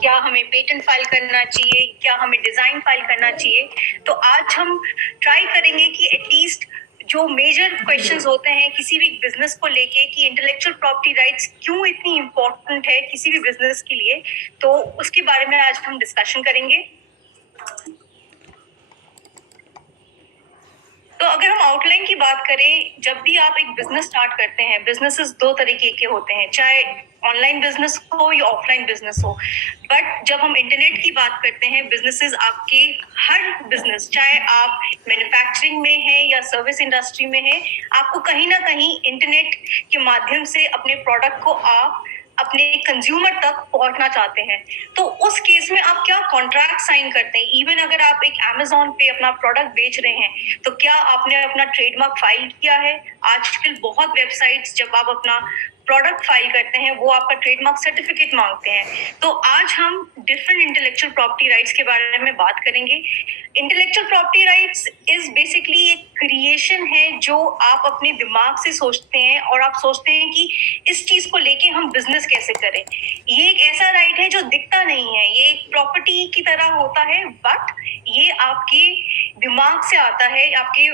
क्या हमें patent file करना चाहिए, क्या हमें डिजाइन फाइल करना चाहिए। तो आज हम ट्राई करेंगे कि एटलीस्ट जो मेजर क्वेश्चंस होते हैं किसी भी बिजनेस को लेके कि इंटेलेक्चुअल प्रॉपर्टी राइट्स क्यों इतनी इम्पोर्टेंट है किसी भी बिजनेस के लिए, तो उसके बारे में आज हम डिस्कशन करेंगे। तो अगर हम आउटलाइन की बात करें, जब भी आप एक बिजनेस स्टार्ट करते हैं, बिजनेसेस दो तरीके के होते हैं, चाहे ऑनलाइन बिजनेस हो या ऑफलाइन बिजनेस हो। बट जब हम इंटरनेट की बात करते हैं, बिजनेसेस आपके हर बिजनेस, चाहे आप मैन्युफैक्चरिंग में है या सर्विस इंडस्ट्री में है, आपको कहीं ना कहीं इंटरनेट के माध्यम से अपने प्रोडक्ट को आप अपने कंज्यूमर तक पहुंचना चाहते हैं। तो उस केस में आप क्या कॉन्ट्रैक्ट साइन करते हैं। इवन अगर आप एक Amazon पे अपना प्रोडक्ट बेच रहे हैं, तो क्या आपने अपना ट्रेडमार्क फाइल किया है। आजकल बहुत वेबसाइट्स जब आप अपना प्रोडक्ट फाइल करते हैं वो आपका ट्रेडमार्क सर्टिफिकेट मांगते हैं। तो आज हम डिफरेंट इंटेलेक्चुअल प्रॉपर्टी राइट्स के बारे में बात करेंगे। Intellectual property rights is basically एक क्रिएशन है जो आप अपने दिमाग से सोचते हैं और आप सोचते हैं कि इस चीज को लेके हम बिजनेस कैसे करें। ये एक ऐसा राइट है जो दिखता नहीं है, ये एक प्रॉपर्टी की तरह होता है, बट ये आपके दिमाग से आता है, आपके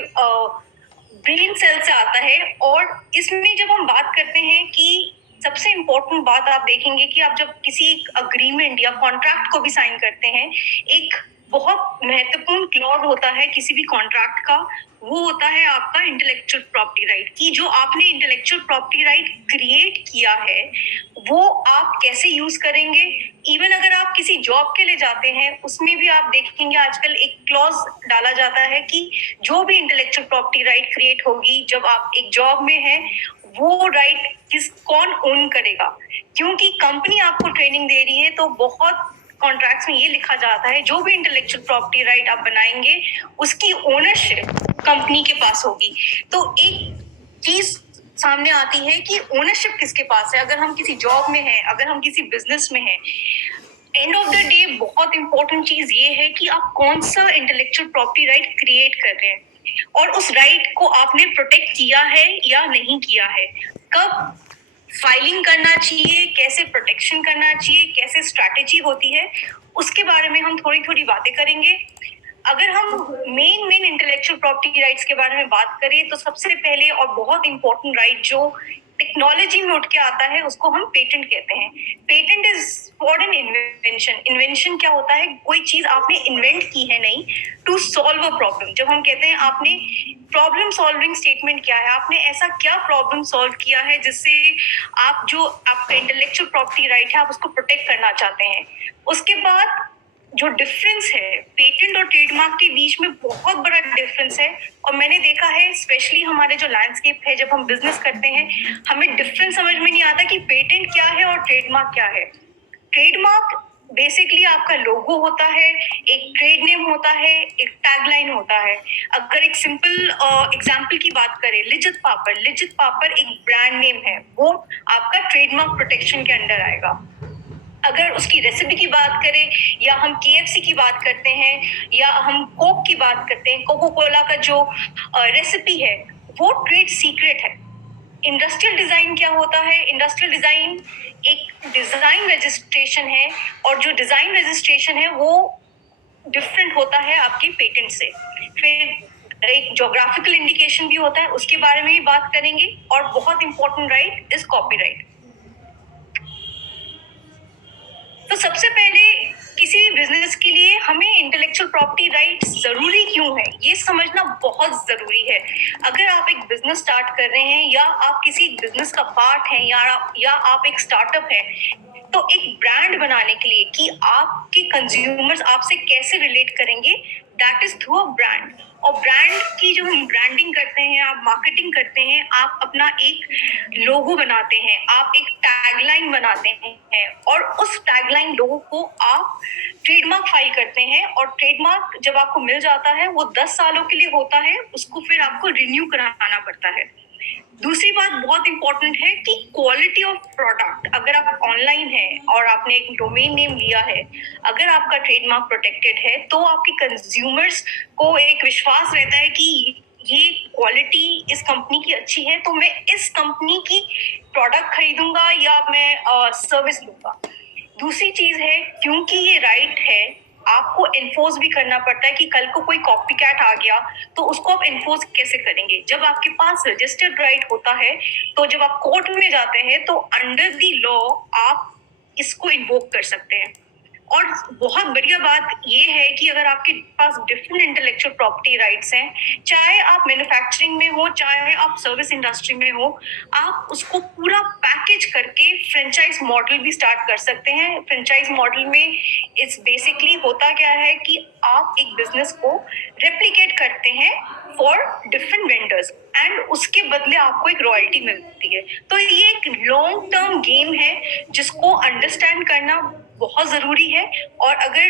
ब्रेन सेल से आता है। और इसमें जब हम बात करते हैं कि सबसे इम्पोर्टेंट बात आप देखेंगे कि आप जब किसी अग्रीमेंट या कॉन्ट्रैक्ट को भी साइन करते हैं, एक बहुत महत्वपूर्ण क्लॉज होता है किसी भी कॉन्ट्रैक्ट का, वो होता है आपका इंटेलेक्चुअल प्रॉपर्टी राइट। कि जो आपने इंटेलेक्चुअल प्रॉपर्टी राइट क्रिएट किया है वो आप कैसे यूज करेंगे। इवन अगर आप किसी जॉब के लिए जाते हैं, उसमें भी आप देखेंगे आजकल एक क्लॉज डाला जाता है कि जो भी इंटेलेक्चुअल प्रॉपर्टी राइट क्रिएट होगी जब आप एक जॉब में हैं, वो राइट कौन ओन करेगा। क्योंकि कंपनी आपको ट्रेनिंग दे रही है, तो बहुत कॉन्ट्रैक्ट्स में ये लिखा जाता है जो भी इंटेलेक्चुअल प्रॉपर्टी राइट आप बनाएंगे उसकी ओनरशिप कंपनी के पास होगी। तो एक चीज सामने आती है कि ओनरशिप किसके पास है। अगर हम किसी जॉब में हैं, अगर हम किसी बिजनेस में हैं, एंड ऑफ द डे बहुत इंपॉर्टेंट चीज ये है कि आप कौन सा इंटेलेक्चुअल प्रॉपर्टी राइट क्रिएट कर रहे हैं और उस राइट को आपने प्रोटेक्ट किया है या नहीं किया है, कब फाइलिंग करना चाहिए, कैसे प्रोटेक्शन करना चाहिए, कैसे स्ट्रैटेजी होती है, उसके बारे में हम थोड़ी थोड़ी बातें करेंगे। अगर हम मेन इंटेलेक्चुअल प्रॉपर्टी राइट्स के बारे में बात करें, तो सबसे पहले और बहुत इंपॉर्टेंट राइट जो टेक्नोलॉजी में उठ के आता है उसको हम पेटेंट कहते हैं। Patent is for an invention. Invention क्या होता है, कोई चीज आपने इन्वेंट की है नहीं टू सॉल्व अ प्रॉब्लम। जब हम कहते हैं आपने प्रॉब्लम सॉल्विंग स्टेटमेंट क्या है, आपने ऐसा क्या प्रॉब्लम सॉल्व किया है जिससे आप जो आपका इंटेलेक्चुअल प्रॉपर्टी राइट है आप उसको प्रोटेक्ट करना चाहते हैं। उसके बाद जो डिफरेंस है पेटेंट और ट्रेडमार्क के बीच में, बहुत बड़ा डिफरेंस है। और मैंने देखा है स्पेशली हमारे जो लैंडस्केप है, जब हम बिजनेस करते हैं हमें डिफरेंस समझ में नहीं आता कि पेटेंट क्या है और ट्रेडमार्क क्या है। ट्रेडमार्क बेसिकली आपका लोगो होता है, एक ट्रेड नेम होता है, एक टैगलाइन होता है। अगर एक सिंपल एग्जांपल की बात करें, लिज्जत पापड़, लिज्जत पापड़ एक ब्रांड नेम है, वो आपका ट्रेडमार्क प्रोटेक्शन के अंडर आएगा। अगर उसकी रेसिपी की बात करें या हम KFC की बात करते हैं या हम कोक की बात करते हैं, कोको कोला का जो रेसिपी है वो ट्रेड सीक्रेट है। इंडस्ट्रियल डिजाइन क्या होता है, इंडस्ट्रियल डिजाइन एक डिजाइन रजिस्ट्रेशन है, और जो डिजाइन रजिस्ट्रेशन है वो डिफरेंट होता है आपके पेटेंट से। फिर एक ज्योग्राफिकल इंडिकेशन भी होता है, उसके बारे में भी बात करेंगे। और बहुत इंपॉर्टेंट राइट इज कॉपीराइट। तो सबसे पहले किसी भी बिजनेस के लिए हमें इंटेलेक्चुअल प्रॉपर्टी राइट जरूरी क्यों है, ये समझना बहुत जरूरी है। अगर आप एक बिजनेस स्टार्ट कर रहे हैं या आप किसी बिजनेस का पार्ट हैं या आप एक स्टार्टअप है, तो एक ब्रांड बनाने के लिए कि आपके कंज्यूमर्स आपसे कैसे रिलेट करेंगे, that is through a brand. और ब्रांड की जो हम ब्रांडिंग करते हैं, आप मार्केटिंग करते हैं, आप अपना एक लोगो बनाते हैं, आप एक टैगलाइन बनाते हैं, और उस टैगलाइन लोगो को आप ट्रेडमार्क फाइल करते हैं। और ट्रेडमार्क जब आपको मिल जाता है वो 10 सालों के लिए होता है, उसको फिर आपको रिन्यू कराना पड़ता है। दूसरी बात बहुत इंपॉर्टेंट है कि क्वालिटी ऑफ प्रोडक्ट। अगर आप ऑनलाइन है और आपने एक डोमेन नेम लिया है, अगर आपका ट्रेडमार्क प्रोटेक्टेड है, तो आपके कंज्यूमर्स को एक विश्वास रहता है कि ये क्वालिटी इस कंपनी की अच्छी है, तो मैं इस कंपनी की प्रोडक्ट खरीदूंगा या मैं सर्विस लूंगा। दूसरी चीज है, क्योंकि ये राइट है, आपको एनफोर्स भी करना पड़ता है कि कल को कोई कॉपी कैट आ गया तो उसको आप एनफोर्स कैसे करेंगे। जब आपके पास रजिस्टर्ड राइट होता है तो जब आप कोर्ट में जाते हैं तो अंडर द लॉ आप इसको इन्वोक कर सकते हैं। और बहुत बढ़िया बात ये है कि अगर आपके पास डिफरेंट इंटेलेक्चुअल प्रॉपर्टी राइट्स हैं, चाहे आप मैन्युफैक्चरिंग में हो चाहे आप सर्विस इंडस्ट्री में हो, आप उसको पूरा पैकेज करके फ्रेंचाइज मॉडल भी स्टार्ट कर सकते हैं। फ्रेंचाइज मॉडल में इट्स बेसिकली होता क्या है कि आप एक बिजनेस को रेप्लिकेट करते हैं फॉर डिफरेंट वेंडर्स एंड उसके बदले आपको एक रॉयल्टी मिलती है। तो ये एक लॉन्ग टर्म गेम है जिसको अंडरस्टैंड करना बहुत जरूरी है। और अगर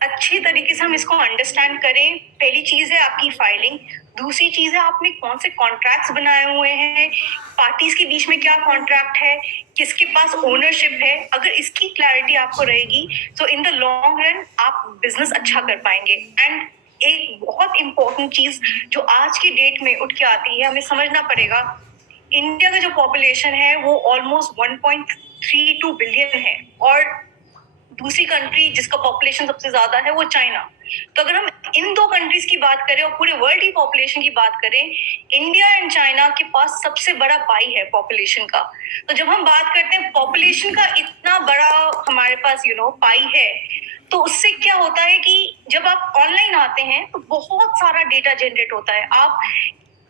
अच्छे तरीके से हम इसको अंडरस्टैंड करें, पहली चीज है आपकी फाइलिंग, दूसरी चीज है आपने कौन से कॉन्ट्रैक्ट्स बनाए हुए हैं, पार्टीज के बीच में क्या कॉन्ट्रैक्ट है, किसके पास ओनरशिप है। अगर इसकी क्लैरिटी आपको रहेगी तो इन द लॉन्ग रन आप बिजनेस अच्छा कर पाएंगे। एंड एक बहुत इंपॉर्टेंट चीज जो आज की डेट में उठ के आती है, हमें समझना पड़ेगा, इंडिया का जो पॉपुलेशन है वो ऑलमोस्ट 1.32 बिलियन है और दूसरी कंट्री जिसका पॉपुलेशन सबसे ज्यादा है वो चाइना। तो अगर हम इन दो कंट्रीज की बात करें और पूरे वर्ल्ड की पॉपुलेशन की बात करें, इंडिया एंड चाइना के पास सबसे बड़ा पाई है पॉपुलेशन का। तो जब हम बात करते हैं पॉपुलेशन का इतना बड़ा हमारे पास पाई है, तो उससे क्या होता है कि जब आप ऑनलाइन आते हैं तो बहुत सारा डेटा जनरेट होता है। आप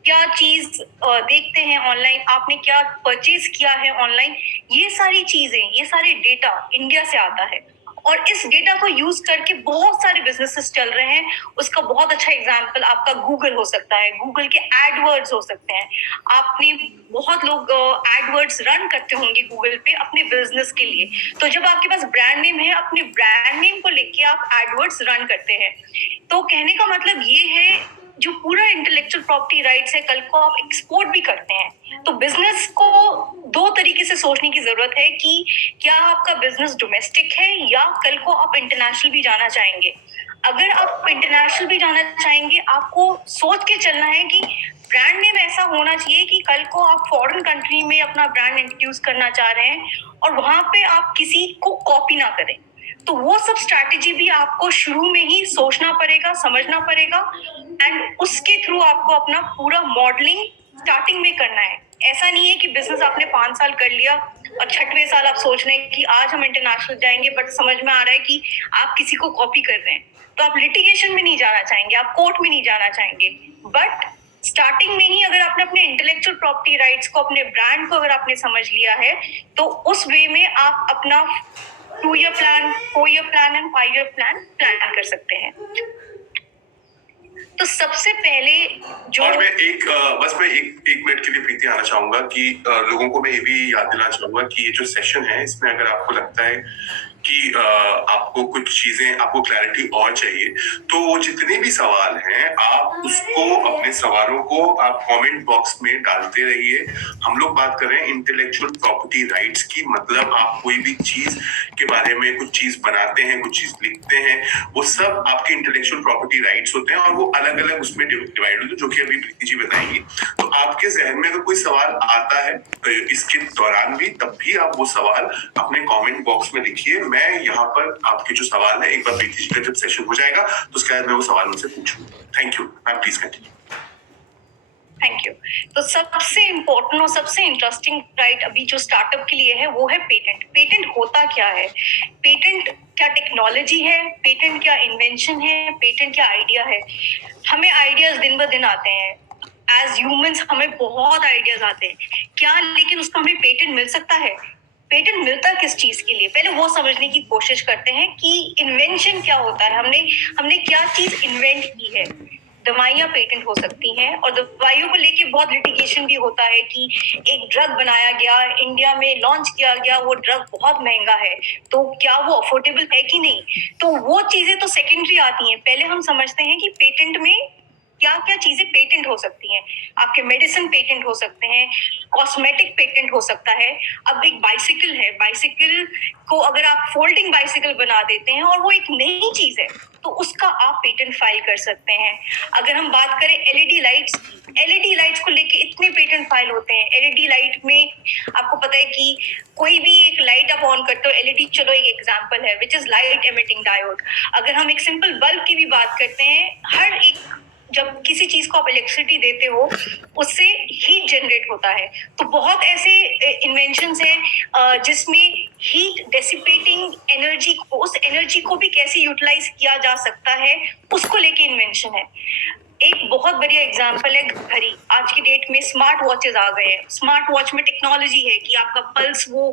क्या चीज देखते हैं ऑनलाइन, आपने क्या परचेज किया है ऑनलाइन, ये सारी चीजें, ये सारे डेटा इंडिया से आता है और इस डेटा को यूज करके बहुत सारे बिजनेसेस चल रहे हैं। उसका बहुत अच्छा एग्जांपल आपका गूगल हो सकता है, गूगल के एडवर्ड्स हो सकते हैं। आपने बहुत लोग एडवर्ड्स रन करते होंगे गूगल पे अपने बिजनेस के लिए। तो जब आपके पास ब्रांड नेम है, अपने ब्रांड नेम को लेके आप एडवर्ड्स रन करते हैं। तो कहने का मतलब ये है, जो पूरा इंटेलेक्चुअल प्रॉपर्टी राइट्स है, कल को आप एक्सपोर्ट भी करते हैं तो बिजनेस को दो तरीके से सोचने की जरूरत है कि क्या आपका बिजनेस डोमेस्टिक है या कल को आप इंटरनेशनल भी जाना चाहेंगे। अगर आप इंटरनेशनल भी जाना चाहेंगे, आपको सोच के चलना है कि ब्रांड नेम ऐसा होना चाहिए कि कल को आप फॉरेन कंट्री में अपना ब्रांड इंट्रोड्यूस करना चाह रहे हैं और वहां पे आप किसी को कॉपी ना करें। तो वो सब स्ट्रैटेजी भी आपको शुरू में ही सोचना पड़ेगा, समझना पड़ेगा एंड उसके थ्रू आपको अपना पूरा मॉडलिंग स्टार्टिंग में करना है। ऐसा नहीं है कि बिजनेस आपने 5 साल कर लिया और 6वें साल आप सोच रहे हैं कि आज हम इंटरनेशनल जाएंगे, बट समझ में आ रहा है कि आप किसी को कॉपी कर रहे हैं। तो आप लिटिगेशन में नहीं जाना चाहेंगे, आप कोर्ट में नहीं जाना चाहेंगे, बट स्टार्टिंग में ही अगर आपने अपने इंटेलेक्चुअल प्रॉपर्टी राइट्स को, अपने ब्रांड को अगर आपने समझ लिया है, तो उस वे में आप अपना 2-year plan, 4-year plan and 5-year plan कर सकते हैं। तो सबसे पहले जो और मैं एक मिनट के लिए प्रीति आना चाहूंगा कि लोगों को मैं ये भी याद दिलाना चाहूंगा कि ये जो सेशन है इसमें अगर आपको लगता है कि आपको कुछ चीजें, आपको क्लैरिटी और चाहिए, तो वो जितने भी सवाल हैं आप उसको, अपने सवालों को आप कमेंट बॉक्स में डालते रहिए। हम लोग बात कर रहे हैं इंटेलेक्चुअल प्रॉपर्टी राइट्स की, मतलब आप कोई भी चीज के बारे में कुछ चीज बनाते हैं, कुछ चीज लिखते हैं, वो सब आपके इंटेलेक्चुअल प्रॉपर्टी राइट्स होते हैं और वो अलग अलग उसमें डिवाइड होते हैं, जो कि अभी प्रीति जी बताएंगी। तो आपके जहन में अगर कोई सवाल आता है इसके दौरान भी, तब भी आप वो सवाल अपने कमेंट बॉक्स में लिखिए। मैं यहाँ पर आपके जो सवाल है, एक बार प्रीति जी का जब सेशन हो जाएगा तो उसके बाद मैं वो सवाल उनसे पूछूंगा। Thank you ma'am, please continue. Thank you. तो सबसे इम्पोर्टेंट और सबसे इंटरेस्टिंग राइट अभी जो स्टार्टअप के लिए है वो है पेटेंट। पेटेंट होता क्या है? पेटेंट क्या टेक्नोलॉजी है? पेटेंट क्या इन्वेंशन है? पेटेंट क्या आइडिया है? हमें आइडियाज दिन ब दिन आते हैं, एज ह्यूमंस हमें बहुत आइडियाज आते हैं क्या, लेकिन उसका हमें पेटेंट मिल सकता है? पेटेंट मिलता किस चीज के लिए, पहले वो समझने की कोशिश करते हैं कि इन्वेंशन क्या होता है, हमने क्या चीज इन्वेंट की है। दवाइयां पेटेंट हो सकती हैं और दवाइयों को लेके बहुत लिटिगेशन भी होता है कि एक ड्रग बनाया गया, इंडिया में लॉन्च किया गया, वो ड्रग बहुत महंगा है, तो क्या वो अफोर्डेबल है कि नहीं। तो वो चीजें तो सेकेंडरी आती हैं। पहले हम समझते हैं कि पेटेंट में क्या क्या चीजें पेटेंट हो सकती हैं। आपके मेडिसिन पेटेंट हो सकते हैं, कॉस्मेटिक पेटेंट हो सकता है। अब एक बाइसिकल है, बाइसिकल को अगर आप फोल्डिंग बाइसिकल बना देते हैं और वो एक नई चीज है तो उसका आप पेटेंट फाइल कर सकते हैं। अगर हम बात करें एलईडी लाइट्स की, एलईडी लाइट्स को लेके इतने पेटेंट फाइल होते हैं। एलईडी लाइट में आपको पता है कि कोई भी एक लाइट आप ऑन करते हो, एलईडी चलो एक एग्जांपल है which is light emitting diode. अगर हम एक सिंपल बल्ब की भी बात करते हैं, हर एक जब किसी चीज को आप इलेक्ट्रिसिटी देते हो उससे हीट जनरेट होता है। तो बहुत ऐसे इन्वेंशंस हैं जिसमें हीट डेसिपेटिंग एनर्जी को, उस एनर्जी को भी कैसे यूटिलाइज किया जा सकता है उसको लेके इन्वेंशन है। एक बहुत बढ़िया एग्जांपल है घड़ी। आज की डेट में स्मार्ट वॉचेस आ गए हैं। स्मार्ट वॉच में टेक्नोलॉजी है कि आपका पल्स वो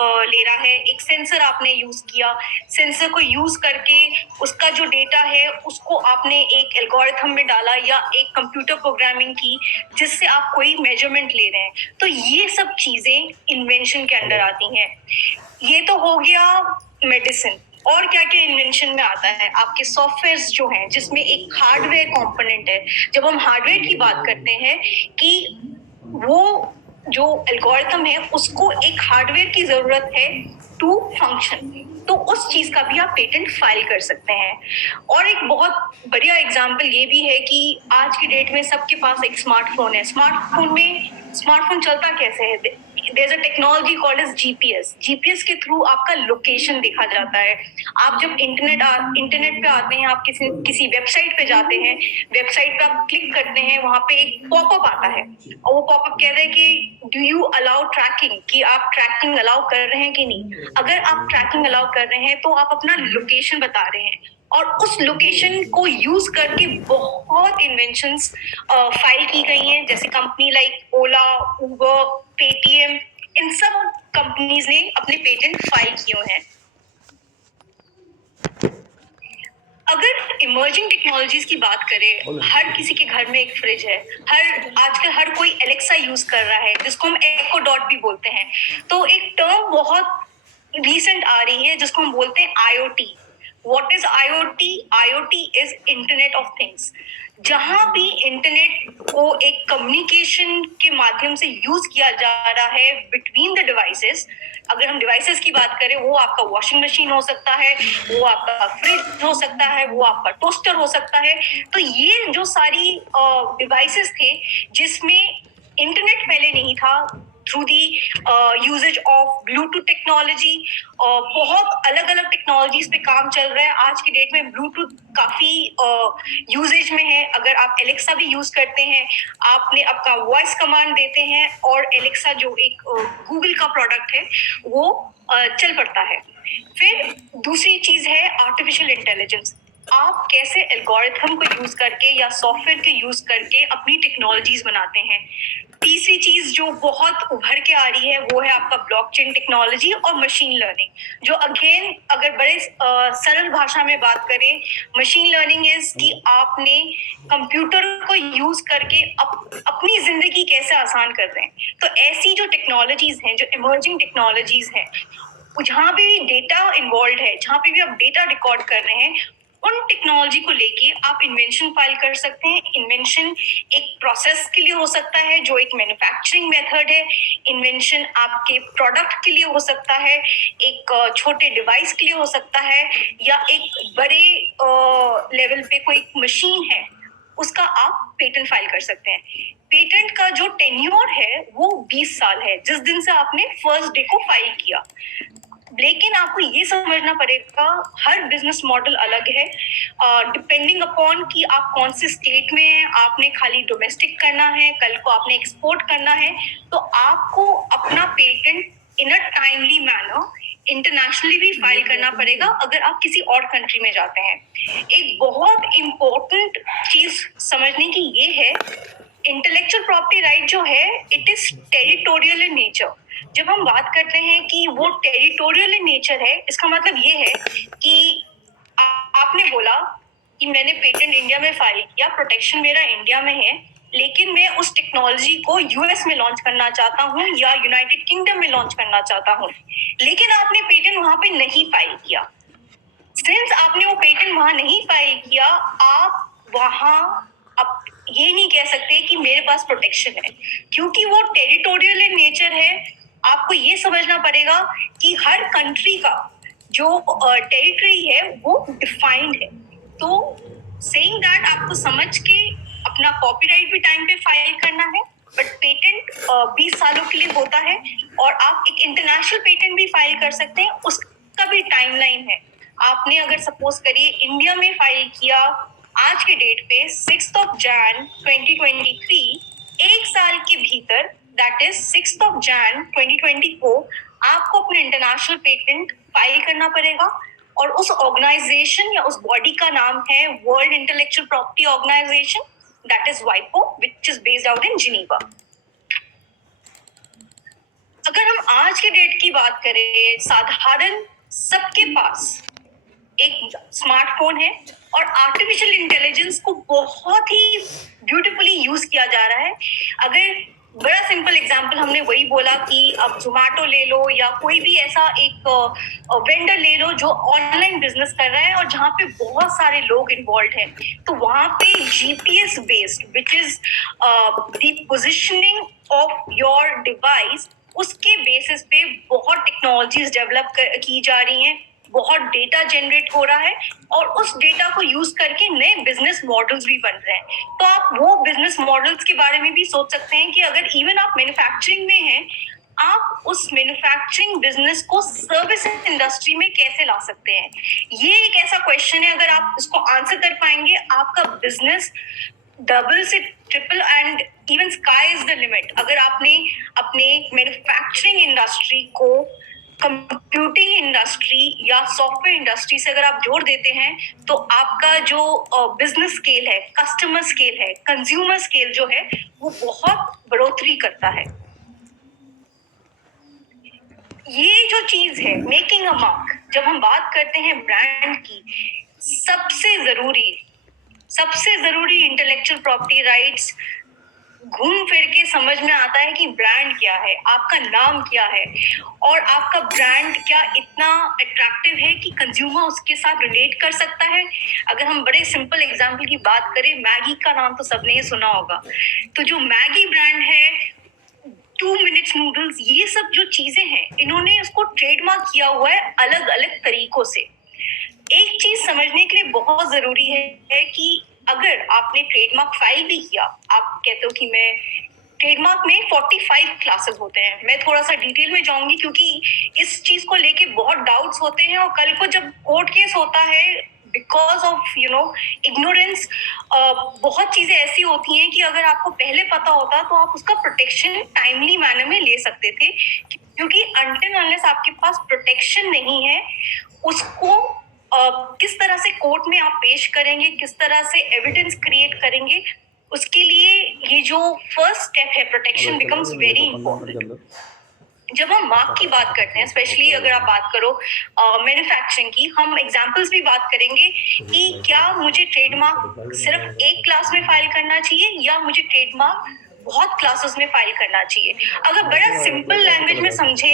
ले रहा है, एक सेंसर आपने यूज किया, सेंसर को यूज करके उसका जो डेटा है उसको आपने एक एल्गोरिथम में डाला या एक कंप्यूटर प्रोग्रामिंग की जिससे आप कोई मेजरमेंट ले रहे हैं। तो ये सब चीजें इन्वेंशन के अंदर आती हैं। ये तो हो गया मेडिसिन। और क्या क्या इन्वेंशन में आता है, आपके सॉफ्टवेयर जो हैं जिसमें एक हार्डवेयर कंपोनेंट है। जब हम हार्डवेयर की बात करते हैं कि वो जो एल्गोरिथम है उसको एक हार्डवेयर की जरूरत है टू फंक्शन, तो उस चीज का भी आप पेटेंट फाइल कर सकते हैं। और एक बहुत बढ़िया एग्जांपल ये भी है कि आज की डेट में सबके पास एक स्मार्टफोन है। स्मार्टफोन चलता कैसे है, there is a technology called as GPS. GPS के थ्रू आपका लोकेशन देखा जाता है। आप जब इंटरनेट पे आते हैं, आप किसी वेबसाइट पे जाते हैं, वेबसाइट पे आप क्लिक करते हैं, वहां पे एक पॉपअप आता है और वो पॉपअप कहता है कि डू यू अलाउ ट्रैकिंग, कि आप ट्रैकिंग अलाउ कर रहे हैं कि नहीं। अगर आप ट्रैकिंग अलाउ कर रहे हैं तो आप अपना लोकेशन बता रहे हैं और उस लोकेशन को यूज करके बहुत इन्वेंशंस फाइल की गई हैं। जैसे कंपनी लाइक ओला, उबर, पेटीएम, इन सब कंपनीज ने अपने पेटेंट फाइल किए हैं। अगर इमर्जिंग टेक्नोलॉजीज की बात करें, हर किसी के घर में एक फ्रिज है, आजकल हर कोई एलेक्सा यूज कर रहा है जिसको हम एको डॉट भी बोलते हैं। तो एक टर्म बहुत रिसेंट आ रही है जिसको हम बोलते हैं IoT. What is IoT? IoT is internet of things. जहां भी इंटरनेट को एक कम्युनिकेशन के माध्यम से यूज किया जा रहा है बिटवीन द डिवाइसेस। अगर हम डिवाइसेस की बात करें, वो आपका वॉशिंग मशीन हो सकता है, वो आपका फ्रिज हो सकता है, वो आपका टोस्टर हो सकता है। तो ये जो सारी डिवाइसेस थे जिसमें इंटरनेट पहले नहीं था, through the usages of Bluetooth technology, बहुत अलग अलग टेक्नोलॉजीज पे काम चल रहा है। आज की डेट में ब्लूटूथ काफी यूजेज में है। अगर आप एलेक्सा भी यूज करते हैं, आपने आपका वॉइस कमांड देते हैं और एलेक्सा जो एक गूगल का प्रोडक्ट है वो चल पड़ता है। फिर दूसरी चीज है आर्टिफिशियल इंटेलिजेंस। आप कैसे एल्गोरिथम को यूज करके या सॉफ्टवेयर के यूज करके अपनी टेक्नोलॉजीज बनाते हैं। तीसरी चीज जो बहुत उभर के आ रही है वो है आपका ब्लॉकचेन टेक्नोलॉजी और मशीन लर्निंग, जो अगेन अगर बड़े सरल भाषा में बात करें, मशीन लर्निंग इज कि आपने कंप्यूटर को यूज करके अपनी जिंदगी कैसे आसान कर रहे हैं। तो ऐसी जो टेक्नोलॉजीज हैं, जो इमर्जिंग टेक्नोलॉजीज हैं, जहां भी डेटा इन्वॉल्व है, जहां पे भी आप डेटा रिकॉर्ड कर रहे हैं, उन टेक्नोलॉजी को लेके आप इन्वेंशन फाइल कर सकते हैं। इन्वेंशन एक प्रोसेस के लिए हो सकता है जो एक मैन्युफैक्चरिंग मेथड है। इन्वेंशन आपके प्रोडक्ट के लिए हो सकता है, एक छोटे डिवाइस के लिए हो सकता है, या एक बड़े लेवल पे कोई मशीन है उसका आप पेटेंट फाइल कर सकते हैं। पेटेंट का जो टेन्योर है वो 20 साल है, जिस दिन से आपने फर्स्ट डे को फाइल किया। लेकिन आपको ये समझना पड़ेगा हर बिजनेस मॉडल अलग है, डिपेंडिंग अपॉन कि आप कौन से स्टेट में हैं। आपने खाली डोमेस्टिक करना है, कल को आपने एक्सपोर्ट करना है, तो आपको अपना patent in a timely manner internationally भी फाइल करना पड़ेगा अगर आप किसी और कंट्री में जाते हैं। एक बहुत इम्पोर्टेंट चीज समझने की ये है, इंटेलेक्चुअल प्रॉपर्टी राइट जो है it is territorial in nature. जब हम बात करते हैं कि वो टेरिटोरियल इन नेचर है, इसका मतलब ये है कि आपने बोला कि मैंने पेटेंट इंडिया में फाइल किया, प्रोटेक्शन मेरा इंडिया में है, लेकिन मैं उस टेक्नोलॉजी को यूएस में लॉन्च करना चाहता हूँ या यूनाइटेड किंगडम में लॉन्च करना चाहता हूँ, लेकिन आपने पेटेंट वहां पे नहीं फाइल किया। सिंस आपने वो पेटेंट वहां नहीं फाइल किया, आप वहां ये नहीं कह सकते कि मेरे पास प्रोटेक्शन है, क्योंकि वो टेरिटोरियल इन नेचर है। आपको ये समझना पड़ेगा कि हर कंट्री का जो टेरिटरी है वो डिफाइंड है। तो सेइंग दैट आपको समझ के अपना कॉपीराइट भी टाइम पे फाइल करना है, बट पेटेंट 20 सालों के लिए होता है, और आप एक इंटरनेशनल पेटेंट भी फाइल कर सकते हैं, उसका भी टाइमलाइन है। आपने अगर सपोज करिए इंडिया में फाइल किया आज के डेट पे 6 जैन 2023, एक साल के भीतर दैट इज 6 जैन 2020 को आपको अपने इंटरनेशनल पेटेंट फाइल करना पड़ेगा, और उस ऑर्गेनाइजेशन या उस बॉडी का नाम है World Intellectual Property Organization, that is वाइपो, which is based out in Geneva. अगर हम आज के डेट की बात करें, साधारण सबके पास एक स्मार्टफोन है, और आर्टिफिशियल इंटेलिजेंस को बहुत ही ब्यूटीफुली यूज किया जा रहा है। अगर बड़ा सिंपल एग्जांपल हमने वही बोला कि अब जोमेटो ले लो या कोई भी ऐसा एक वेंडर ले लो जो ऑनलाइन बिजनेस कर रहा है और जहाँ पे बहुत सारे लोग इन्वॉल्व हैं, तो वहां पे GPS based which is the positioning of your device, उसके बेसिस पे बहुत टेक्नोलॉजीज डेवलप की जा रही हैं, बहुत डेटा जनरेट हो रहा है, और उस डेटा को यूज करके नए बिजनेस मॉडल्स भी बन रहे हैं। तो आप वो बिजनेस मॉडल्स के बारे में भी सोच सकते हैं कि अगर इवन आप मैन्युफैक्चरिंग में हैं, आप उस मैन्युफैक्चरिंग बिजनेस को सर्विस इंडस्ट्री में कैसे ला सकते हैं। ये एक ऐसा क्वेश्चन है, अगर आप इसको आंसर कर पाएंगे, आपका बिजनेस डबल से triple and even sky is the limit. अगर आपने अपने मैन्युफैक्चरिंग इंडस्ट्री को कंप्यूटिंग इंडस्ट्री या सॉफ्टवेयर इंडस्ट्री से अगर आप जोड़ देते हैं, तो आपका जो बिजनेस स्केल है, कस्टमर स्केल है, कंज्यूमर स्केल जो है, वो बहुत बढ़ोतरी करता है। ये जो चीज है मेकिंग अ मार्क, जब हम बात करते हैं ब्रांड की, सबसे जरूरी इंटेलेक्चुअल प्रॉपर्टी राइट्स घूम फिर के समझ में आता है कि ब्रांड क्या है, आपका नाम क्या है, और आपका ब्रांड क्या इतना अट्रैक्टिव है कि कंज्यूमर उसके साथ रिलेट कर सकता है। अगर हम बड़े सिंपल एग्जांपल की बात करें, मैगी का नाम तो सबने ही सुना होगा। तो जो मैगी ब्रांड है, 2 मिनट्स नूडल्स, ये सब जो चीजें हैं, इन्होंने उसको ट्रेडमार्क किया हुआ है अलग अलग तरीकों से। एक चीज समझने के लिए बहुत जरूरी है कि अगर आपने ट्रेडमार्क फाइल भी किया, आप कहते हो कि मैं ट्रेडमार्क में 45 क्लासेस होते हैं, मैं थोड़ा सा डिटेल में जाऊंगी क्योंकि इस चीज को लेके बहुत डाउट्स होते हैं, और कल को जब कोर्ट केस होता है बिकॉज ऑफ इग्नोरेंस, बहुत चीजें ऐसी होती हैं कि अगर आपको पहले पता होता तो आप उसका प्रोटेक्शन टाइमली मैनर में ले सकते थे, क्योंकि अनटिल अनलेस आपके पास प्रोटेक्शन नहीं है, उसको किस तरह से कोर्ट में आप पेश करेंगे, किस तरह से एविडेंस क्रिएट करेंगे, उसके लिए ये जो फर्स्ट स्टेप है प्रोटेक्शन बिकम्स वेरी इंपॉर्टेंट। जब हम मार्क की बात करते हैं, स्पेशली अगर आप बात करो मैन्युफैक्चरिंग की, हम एग्जांपल्स भी बात करेंगे कि क्या मुझे ट्रेडमार्क सिर्फ एक क्लास में फाइल करना चाहिए या मुझे ट्रेडमार्क बहुत क्लासेस में फाइल करना चाहिए। अगर बड़ा सिंपल लैंग्वेज में समझे,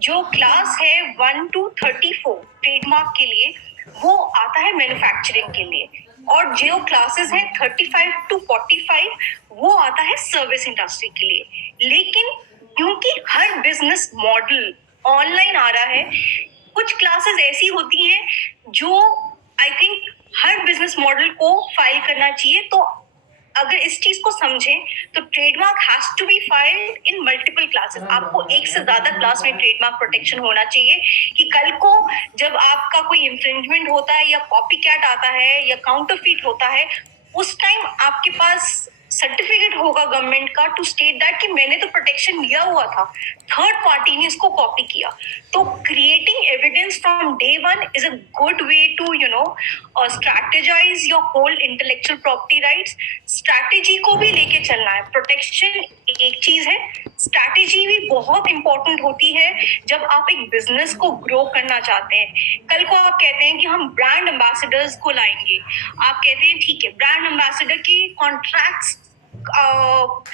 जो क्लास है 1 to 34 ट्रेडमार्क के लिए, वो आता है मैन्युफैक्चरिंग के लिए, और जो क्लासेस हैं 35 to 45 वो आता है सर्विस इंडस्ट्री के लिए। लेकिन क्योंकि हर बिजनेस मॉडल ऑनलाइन आ रहा है, कुछ क्लासेस ऐसी होती हैं जो आई थिंक हर बिजनेस मॉडल को फाइल करना चाहिए। तो अगर इस चीज को समझें तो trademark has to be filed in multiple classes. आपको एक से ज्यादा क्लास में ट्रेडमार्क प्रोटेक्शन होना चाहिए कि कल को जब आपका कोई इंफ्रिंजमेंट होता है या कॉपी कैट आता है या काउंटरफीट होता है, उस टाइम आपके पास सर्टिफिकेट होगा गवर्नमेंट का टू स्टेट दैट कि मैंने तो प्रोटेक्शन लिया हुआ था, थर्ड पार्टी ने इसको कॉपी किया। तो creating evidence from day one is a good way to strategise your whole intellectual property rights. Strategy को भी लेके चलना है। प्रोटेक्शन एक चीज है, स्ट्रैटेजी भी बहुत इंपॉर्टेंट होती है जब आप एक बिजनेस को ग्रो करना चाहते हैं। कल को आप कहते हैं कि हम ब्रांड एम्बेसडर्स को लाएंगे, आप कहते हैं ठीक है ब्रांड एम्बेसडर की contracts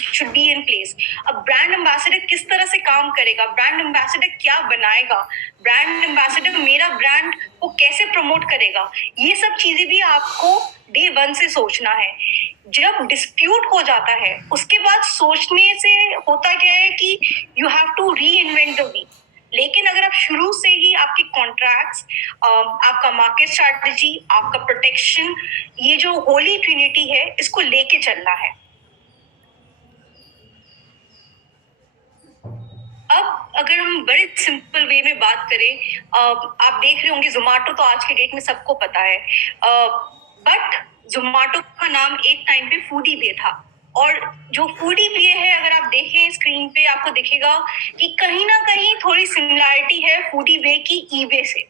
should be in place। अब ब्रांड एम्बेसडर किस तरह से काम करेगा, ब्रांड एम्बेसडर क्या बनाएगा, ब्रांड एम्बेसडर मेरा ब्रांड को कैसे प्रमोट करेगा, ये सब चीजें भी आपको डे वन से सोचना है। जब डिस्प्यूट हो जाता है उसके बाद सोचने से होता क्या है कि you have to reinvent the wheel. लेकिन अगर आप शुरू से ही आपके कॉन्ट्रैक्ट्स, आपका मार्केट स्ट्रैटेजी, आपका प्रोटेक्शन, ये जो होली ट्रिनिटी है इसको लेके चलना है। अब अगर हम बड़े सिंपल वे में बात करें, आप देख रहे होंगे जोमेटो तो आज के डेट में सबको पता है, बट जोमेटो का नाम एक टाइम पे फूडी बे था। और जो फूडी बे है, अगर आप देखें स्क्रीन पे आपको दिखेगा कि कहीं ना कहीं थोड़ी सिमिलैरिटी है फूडी बे की ईबे से।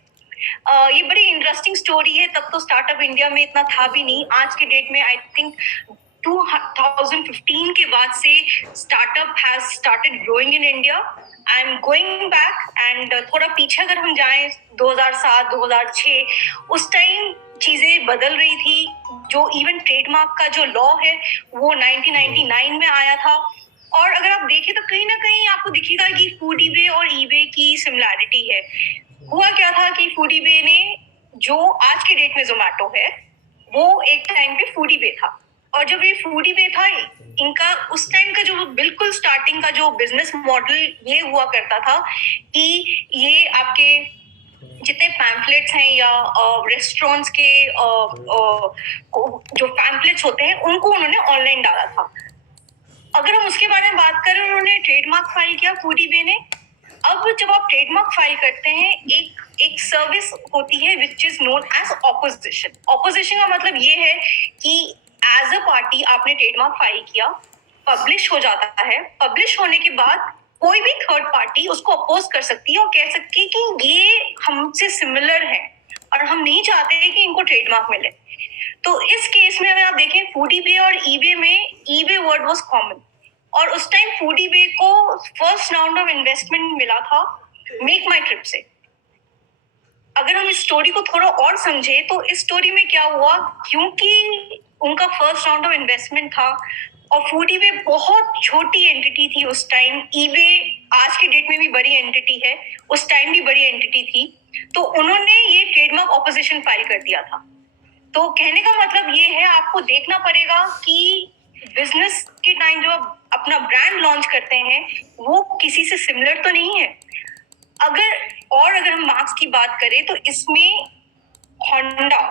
ये बड़ी इंटरेस्टिंग स्टोरी है। तब तो स्टार्टअप इंडिया में इतना था भी नहीं। आज के डेट में आई थिंक 2015 के बाद से startup has started growing in India. I am going back and थोड़ा पीछे अगर हम जाएं 2007 2006, उस टाइम चीजें बदल रही थी। जो इवन ट्रेडमार्क का जो लॉ है वो 1999 में आया था। और अगर आप देखें तो कहीं ना कहीं आपको दिखेगा कि फूडीबे और ईबे की सिमिलैरिटी है। हुआ क्या था कि फूडीबे ने, जो आज के डेट में जोमेटो है, वो एक टाइम पे फूडीबे था। और जब ये फूडीबे था, इनका उस टाइम का जो बिल्कुल स्टार्टिंग का जो बिजनेस मॉडल ये हुआ करता था कि ये आपके जितने पैम्फलेट्स हैं या रेस्टोरेंट्स के जो पैम्फलेट्स होते हैं उनको उन्होंने ऑनलाइन डाला था। अगर हम उसके बारे में बात करें, उन्होंने ट्रेडमार्क फाइल किया फूडीबे ने। अब जब आप ट्रेडमार्क फाइल करते हैं, एक सर्विस होती है which is known as opposition. Opposition का मतलब ये है कि एज अ पार्टी आपने ट्रेडमार्क फाइल किया, पब्लिश हो जाता है। पब्लिश होने के बाद कोई भी थर्ड पार्टी उसको अपोज कर सकती है और कह सकती है कि ये हमसे सिमिलर है और हम नहीं चाहते कि इनको ट्रेडमार्क मिले। तो इस केस में अगर आप देखें, फूडीबे और ईबे में ईबे वर्ड वाज कॉमन। और उस टाइम फूडीबे को फर्स्ट राउंड ऑफ इन्वेस्टमेंट मिला था मेक माई ट्रिप से। अगर हम इस स्टोरी को थोड़ा और समझे तो इस स्टोरी में क्या हुआ, क्योंकि उनका फर्स्ट राउंड ऑफ इन्वेस्टमेंट था और फूडीबे बहुत छोटी एंटिटी थी उस टाइम। ईबे आज के डेट में भी बड़ी एंटिटी है, उस टाइम भी बड़ी एंटिटी थी। तो उन्होंने ये ट्रेडमार्क ऑपोजिशन फाइल कर दिया था। तो कहने का मतलब ये है, आपको देखना पड़ेगा कि बिजनेस के टाइम जो आप अपना ब्रांड लॉन्च करते हैं वो किसी से सिमिलर तो नहीं है। अगर हम मार्क्स की बात करें तो इसमें होंडा,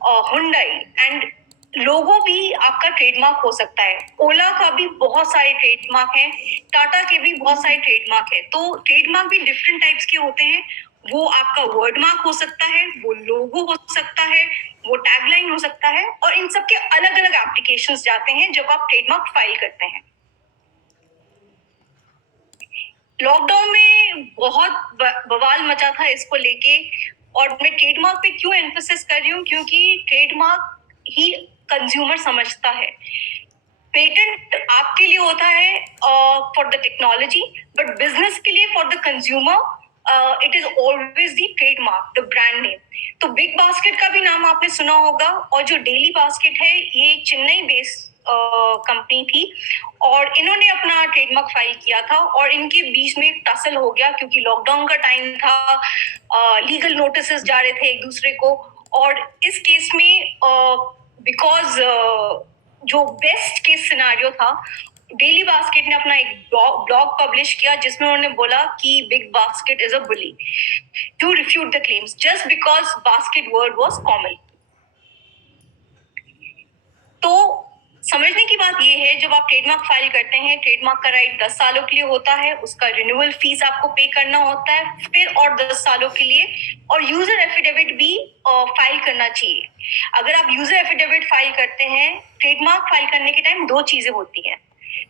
हुंडई एंड लोगो भी आपका ट्रेडमार्क हो सकता है। ओला का भी बहुत सारे ट्रेडमार्क हैं, टाटा के भी बहुत सारे ट्रेडमार्क है। तो ट्रेडमार्क भी डिफरेंट टाइप्स के होते हैं। वो आपका वर्ड मार्क हो सकता है, वो लोगो हो सकता है, वो टैगलाइन हो सकता है, और इन सब के अलग अलग एप्लीकेशंस जाते हैं जब आप ट्रेडमार्क फाइल करते हैं। लॉकडाउन में बहुत बवाल मचा था इसको लेके। और मैं ट्रेडमार्क पे क्यों एम्फेसिस कर रही हूँ, क्योंकि ट्रेडमार्क ही कंज्यूमर समझता है। पेटेंट आपके लिए होता है for the technology, but business के लिए for the consumer it is always the trademark, the brand name. तो बिग बास्केट का भी नाम आपने सुना होगा, और जो डेली बास्केट है ये चेन्नई बेस्ड कंपनी थी, और इन्होंने अपना ट्रेडमार्क फाइल किया था। और इनके बीच में टसल हो गया क्योंकि लॉकडाउन का टाइम था, लीगल नोटिसेस जा रहे थे एक दूसरे को। और इस केस में बिकॉज जो बेस्ट केस सिनारियो था, डेली बास्केट ने अपना एक ब्लॉग पब्लिश किया जिसमें उन्होंने बोला कि BigBasket is a bully to refute the claims just because basket word was common. तो समझने की बात यह है, जब आप ट्रेडमार्क फाइल करते हैं, ट्रेडमार्क का राइट 10 सालों के लिए होता है, उसका रिन्यूअल फीस आपको पे करना होता है फिर और 10 सालों के लिए, और यूजर एफिडेविट भी फाइल करना चाहिए। अगर आप यूजर एफिडेविट फाइल करते हैं, ट्रेडमार्क फाइल करने के टाइम दो चीजें होती हैं।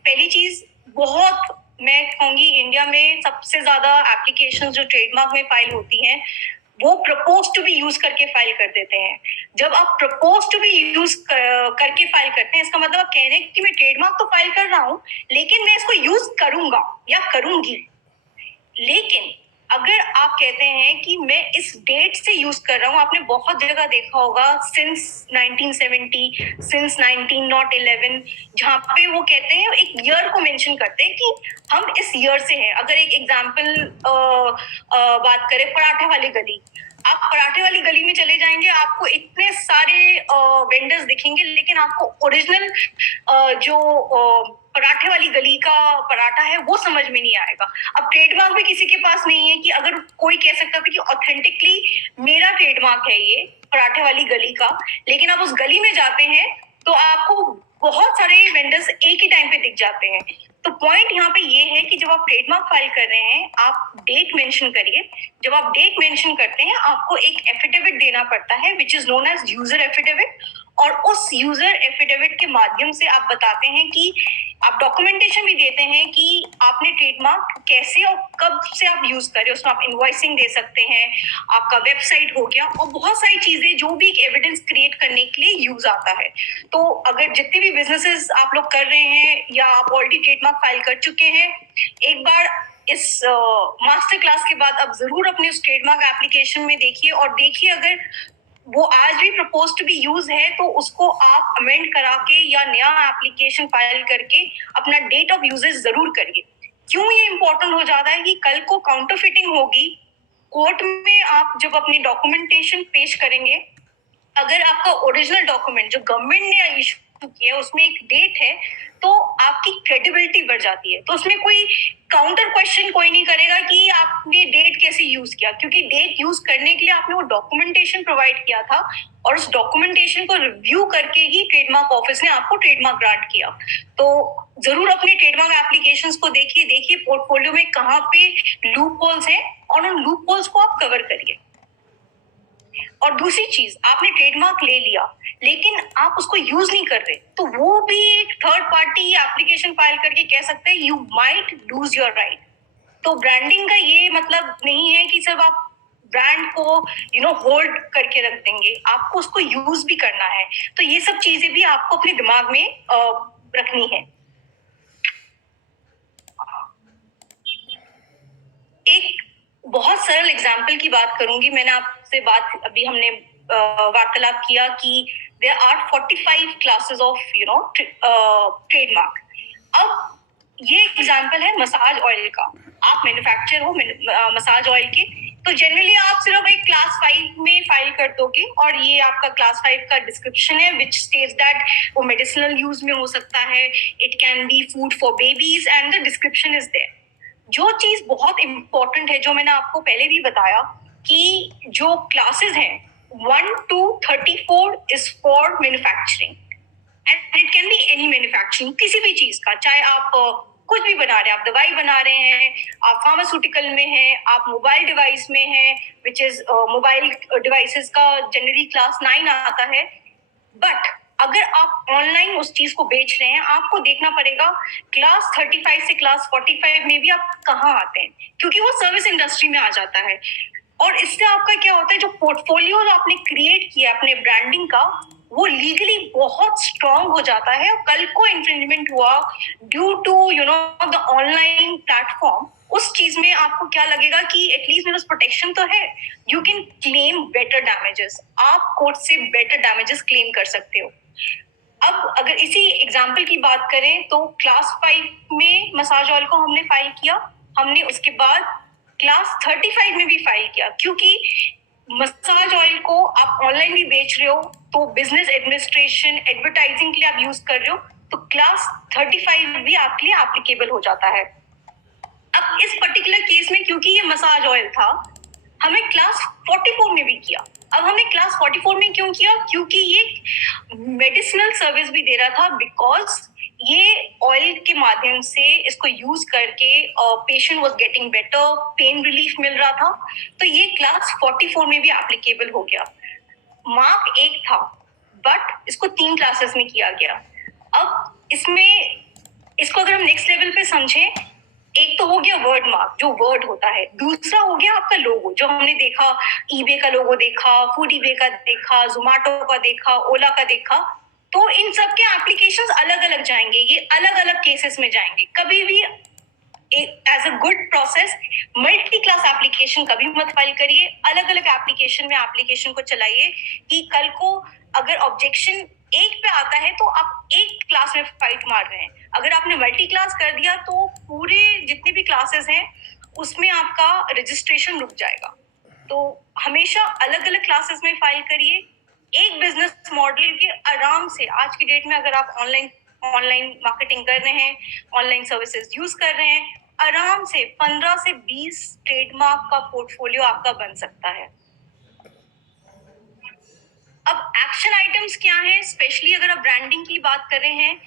पहली चीज, बहुत मैं कहूंगी इंडिया में सबसे ज्यादा एप्लीकेशंस जो ट्रेडमार्क में फाइल होती हैं वो प्रपोज टू बी यूज करके फाइल कर देते हैं। जब आप प्रपोज टू बी यूज करके फाइल करते हैं, इसका मतलब आप कह रहे हैं कि मैं ट्रेडमार्क तो फाइल कर रहा हूं लेकिन मैं इसको यूज करूंगा या करूंगी। लेकिन अगर आप कहते हैं कि मैं इस डेट से यूज कर रहा हूं, आपने बहुत जगह देखा होगा सिंस 1970, सिंस 1911, जहां पे वो कहते हैं, एक ईयर को मेंशन करते हैं कि हम इस ईयर से हैं। अगर एक एग्जांपल बात करें, पराठे वाली गली, आप पराठे वाली गली में चले जाएंगे, आपको इतने सारे वेंडर्स दिखेंगे, लेकिन आपको ओरिजिनल जो पराठे वाली गली का पराठा है वो समझ में नहीं आएगा। अब ट्रेडमार्क भी किसी के पास नहीं है कि अगर कोई कह सकता था कि ऑथेंटिकली मेरा ट्रेडमार्क है ये पराठे वाली गली का, लेकिन आप उस गली में जाते हैं तो आपको बहुत सारे वेंडर्स एक ही टाइम पे दिख जाते हैं। तो पॉइंट यहाँ पे ये है कि जब आप ट्रेडमार्क फाइल कर रहे हैं, आप डेट मेंशन करिए। जब आप डेट मेंशन करते हैं, आपको एक एफिडेविट देना पड़ता है which is known as user affidavit, और उस यूजर एफिडेविट के माध्यम से आप बताते हैं कि आप डॉक्यूमेंटेशन भी देते हैं कि आपने ट्रेडमार्क कैसे और कब से आप यूज कर रहे हो। उसमें आप इनवॉइसिंग दे सकते हैं, आपका वेबसाइट हो गया, और बहुत सारी चीजें जो भी एक एविडेंस क्रिएट करने के लिए यूज आता है। तो अगर जितने भी बिजनेसेस आप लोग कर रहे हैं या आप ऑलरेडी ट्रेडमार्क फाइल कर चुके हैं, एक बार इस मास्टर क्लास के बाद आप जरूर अपने उस ट्रेडमार्क एप्लीकेशन में देखिए, और देखिए अगर वो आज भी प्रपोज टू बी यूज है तो उसको आप अमेंड करा के या नया एप्लीकेशन फाइल करके अपना डेट ऑफ यूजेस जरूर करिए। क्यों ये इंपॉर्टेंट हो जाता है कि कल को काउंटरफिटिंग होगी, कोर्ट में आप जब अपनी डॉक्यूमेंटेशन पेश करेंगे, अगर आपका ओरिजिनल डॉक्यूमेंट जो गवर्नमेंट ने इशू किया है उसमें एक डेट है, तो आपकी क्रेडिबिलिटी बढ़ जाती है। तो उसमें कोई काउंटर क्वेश्चन कोई नहीं करेगा कि आपने डेट कैसे यूज किया, क्योंकि डेट यूज करने के लिए आपने वो डॉक्यूमेंटेशन प्रोवाइड किया था, और उस डॉक्यूमेंटेशन को रिव्यू करके ही ट्रेडमार्क ऑफिस ने आपको ट्रेडमार्क ग्रांट किया। तो जरूर अपने ट्रेडमार्क एप्लीकेशंस को देखिए पोर्टफोलियो में कहाँ पे लूप होल्स हैं, और उन लूप होल्स को आप कवर करिए। और दूसरी चीज, आपने ट्रेडमार्क ले लिया लेकिन आप उसको यूज नहीं कर रहे, तो वो भी एक थर्ड पार्टी एप्लीकेशन फाइल करके कह सकते हैं you might lose your right. तो ब्रांडिंग का ये मतलब नहीं है कि सिर्फ आप ब्रांड को होल्ड करके रख देंगे, आपको उसको यूज भी करना है। तो ये सब चीजें भी आपको अपने दिमाग में रखनी है। एक बहुत सरल एग्जाम्पल की बात करूंगी। मैंने आपसे बात अभी हमने वार्तालाप किया कि there are 45 classes of trademark. अब ये एग्जाम्पल है मसाज ऑयल का। आप मैन्युफैक्चर हो मसाज ऑयल के, तो जनरली आप सिर्फ एक क्लास 5 में फाइल कर दोगे, और ये आपका क्लास 5 का डिस्क्रिप्शन है विच स्टेट्स दैट वो मेडिसिनल यूज में हो सकता है, it can be food for babies, and the description is there. जो चीज बहुत इंपॉर्टेंट है, जो मैंने आपको पहले भी बताया कि जो क्लासेस हैं 1 to 34 is for manufacturing, and it can be any manufacturing, किसी भी चीज का, चाहे आप कुछ भी बना रहे हैं, आप दवाई बना रहे हैं, आप फार्मास्यूटिकल में हैं, आप मोबाइल डिवाइस में हैं, विच इज मोबाइल डिवाइसेस का जनरली क्लास 9 आता है। बट अगर आप ऑनलाइन उस चीज को बेच रहे हैं, आपको देखना पड़ेगा क्लास 35 से क्लास 45 में भी आप कहाँ आते हैं, क्योंकि वो सर्विस इंडस्ट्री में आ जाता है। और इससे आपका क्या होता है, जो पोर्टफोलियो आपने क्रिएट किया अपने ब्रांडिंग का, वो लीगली बहुत स्ट्रांग हो जाता है। और कल को इन्फ्रिंजमेंट हुआ due to the online platform, उस चीज में आपको क्या लगेगा कि एटलीस्ट मेरे पास प्रोटेक्शन तो है, you can claim better damages, आप कोर्ट से बेटर डैमेजेस क्लेम कर सकते हो। अब अगर इसी एग्जाम्पल की बात करें तो क्लास 5 में मसाज ऑयल को हमने फाइल किया, हमने उसके बाद क्लास 35 में भी फाइल किया, क्योंकि मसाज ऑयल को आप ऑनलाइन भी बेच रहे हो, तो बिजनेस एडमिनिस्ट्रेशन एडवर्टाइजिंग के लिए आप यूज कर रहे हो, तो क्लास 35 भी आपके लिए एप्लीकेबल हो जाता है। अब इस पर्टिकुलर केस में क्योंकि ये मसाज ऑयल था, हमें क्लास 44 में भी किया। अब हमने क्लास 44 में क्यों किया, क्योंकि ये मेडिसिनल सर्विस भी दे रहा था, बिकॉज ये ऑयल के माध्यम से इसको यूज करके patient was getting better, pain relief मिल रहा था, तो ये क्लास 44 में भी एप्लीकेबल हो गया। मार्क एक था, बट इसको 3 क्लासेस में किया गया। अब इसमें इसको अगर हम नेक्स्ट लेवल पे समझें, एक तो हो गया वर्ड मार्क, जो वर्ड होता है, दूसरा हो गया आपका लोगो, जो हमने देखा, ईबे का लोगो देखा, फूड ईबे का देखा, जोमेटो का देखा, ओला का देखा, तो इन सब के एप्लीकेशंस अलग अलग जाएंगे, ये अलग अलग केसेस में जाएंगे। कभी भी as a good process multi class application कभी मत फाइल करिए, अलग अलग एप्लीकेशन में एप्लीकेशन को चलाइए, कि कल को अगर ऑब्जेक्शन एक पे आता है तो आप एक क्लास में फाइट मार रहे हैं, अगर आपने मल्टी क्लास कर दिया तो पूरे जितने भी क्लासेस हैं उसमें आपका रजिस्ट्रेशन रुक जाएगा। तो हमेशा अलग अलग क्लासेस में फाइल करिए। एक बिजनेस मॉडल के आराम से आज की डेट में अगर आप ऑनलाइन मार्केटिंग कर रहे हैं, ऑनलाइन सर्विसेज यूज कर रहे हैं, आराम से 15 से 20 ट्रेडमार्क का पोर्टफोलियो आपका बन सकता है। अब एक्शन आइटम्स क्या है, स्पेशली अगर आप ब्रांडिंग की बात कर रहे हैं,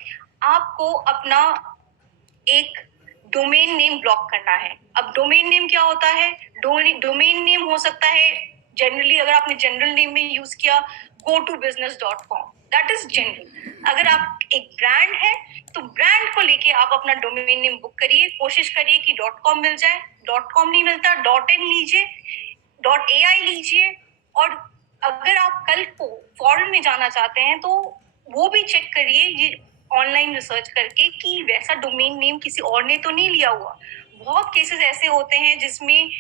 आपको अपना एक डोमेन नेम ब्लॉक करना है। अब डोमेन नेम क्या होता है? डोमेन नेम हो सकता है जनरली, अगर आपने जनरल नेम में यूज किया gotobusiness.com, दैट इज जनरल। अगर आप एक ब्रांड है तो ब्रांड को लेके आप अपना डोमेन नेम बुक करिए, कोशिश करिए कि .com मिल जाए। .com नहीं मिलता .in लीजिए, .ai लीजिए। और अगर आप कल को फॉरेन में जाना चाहते हैं तो वो भी चेक करिए ये ऑनलाइन रिसर्च करके कि वैसा डोमेन नेम किसी और ने तो नहीं लिया हुआ। बहुत केसेस ऐसे होते हैं जिसमें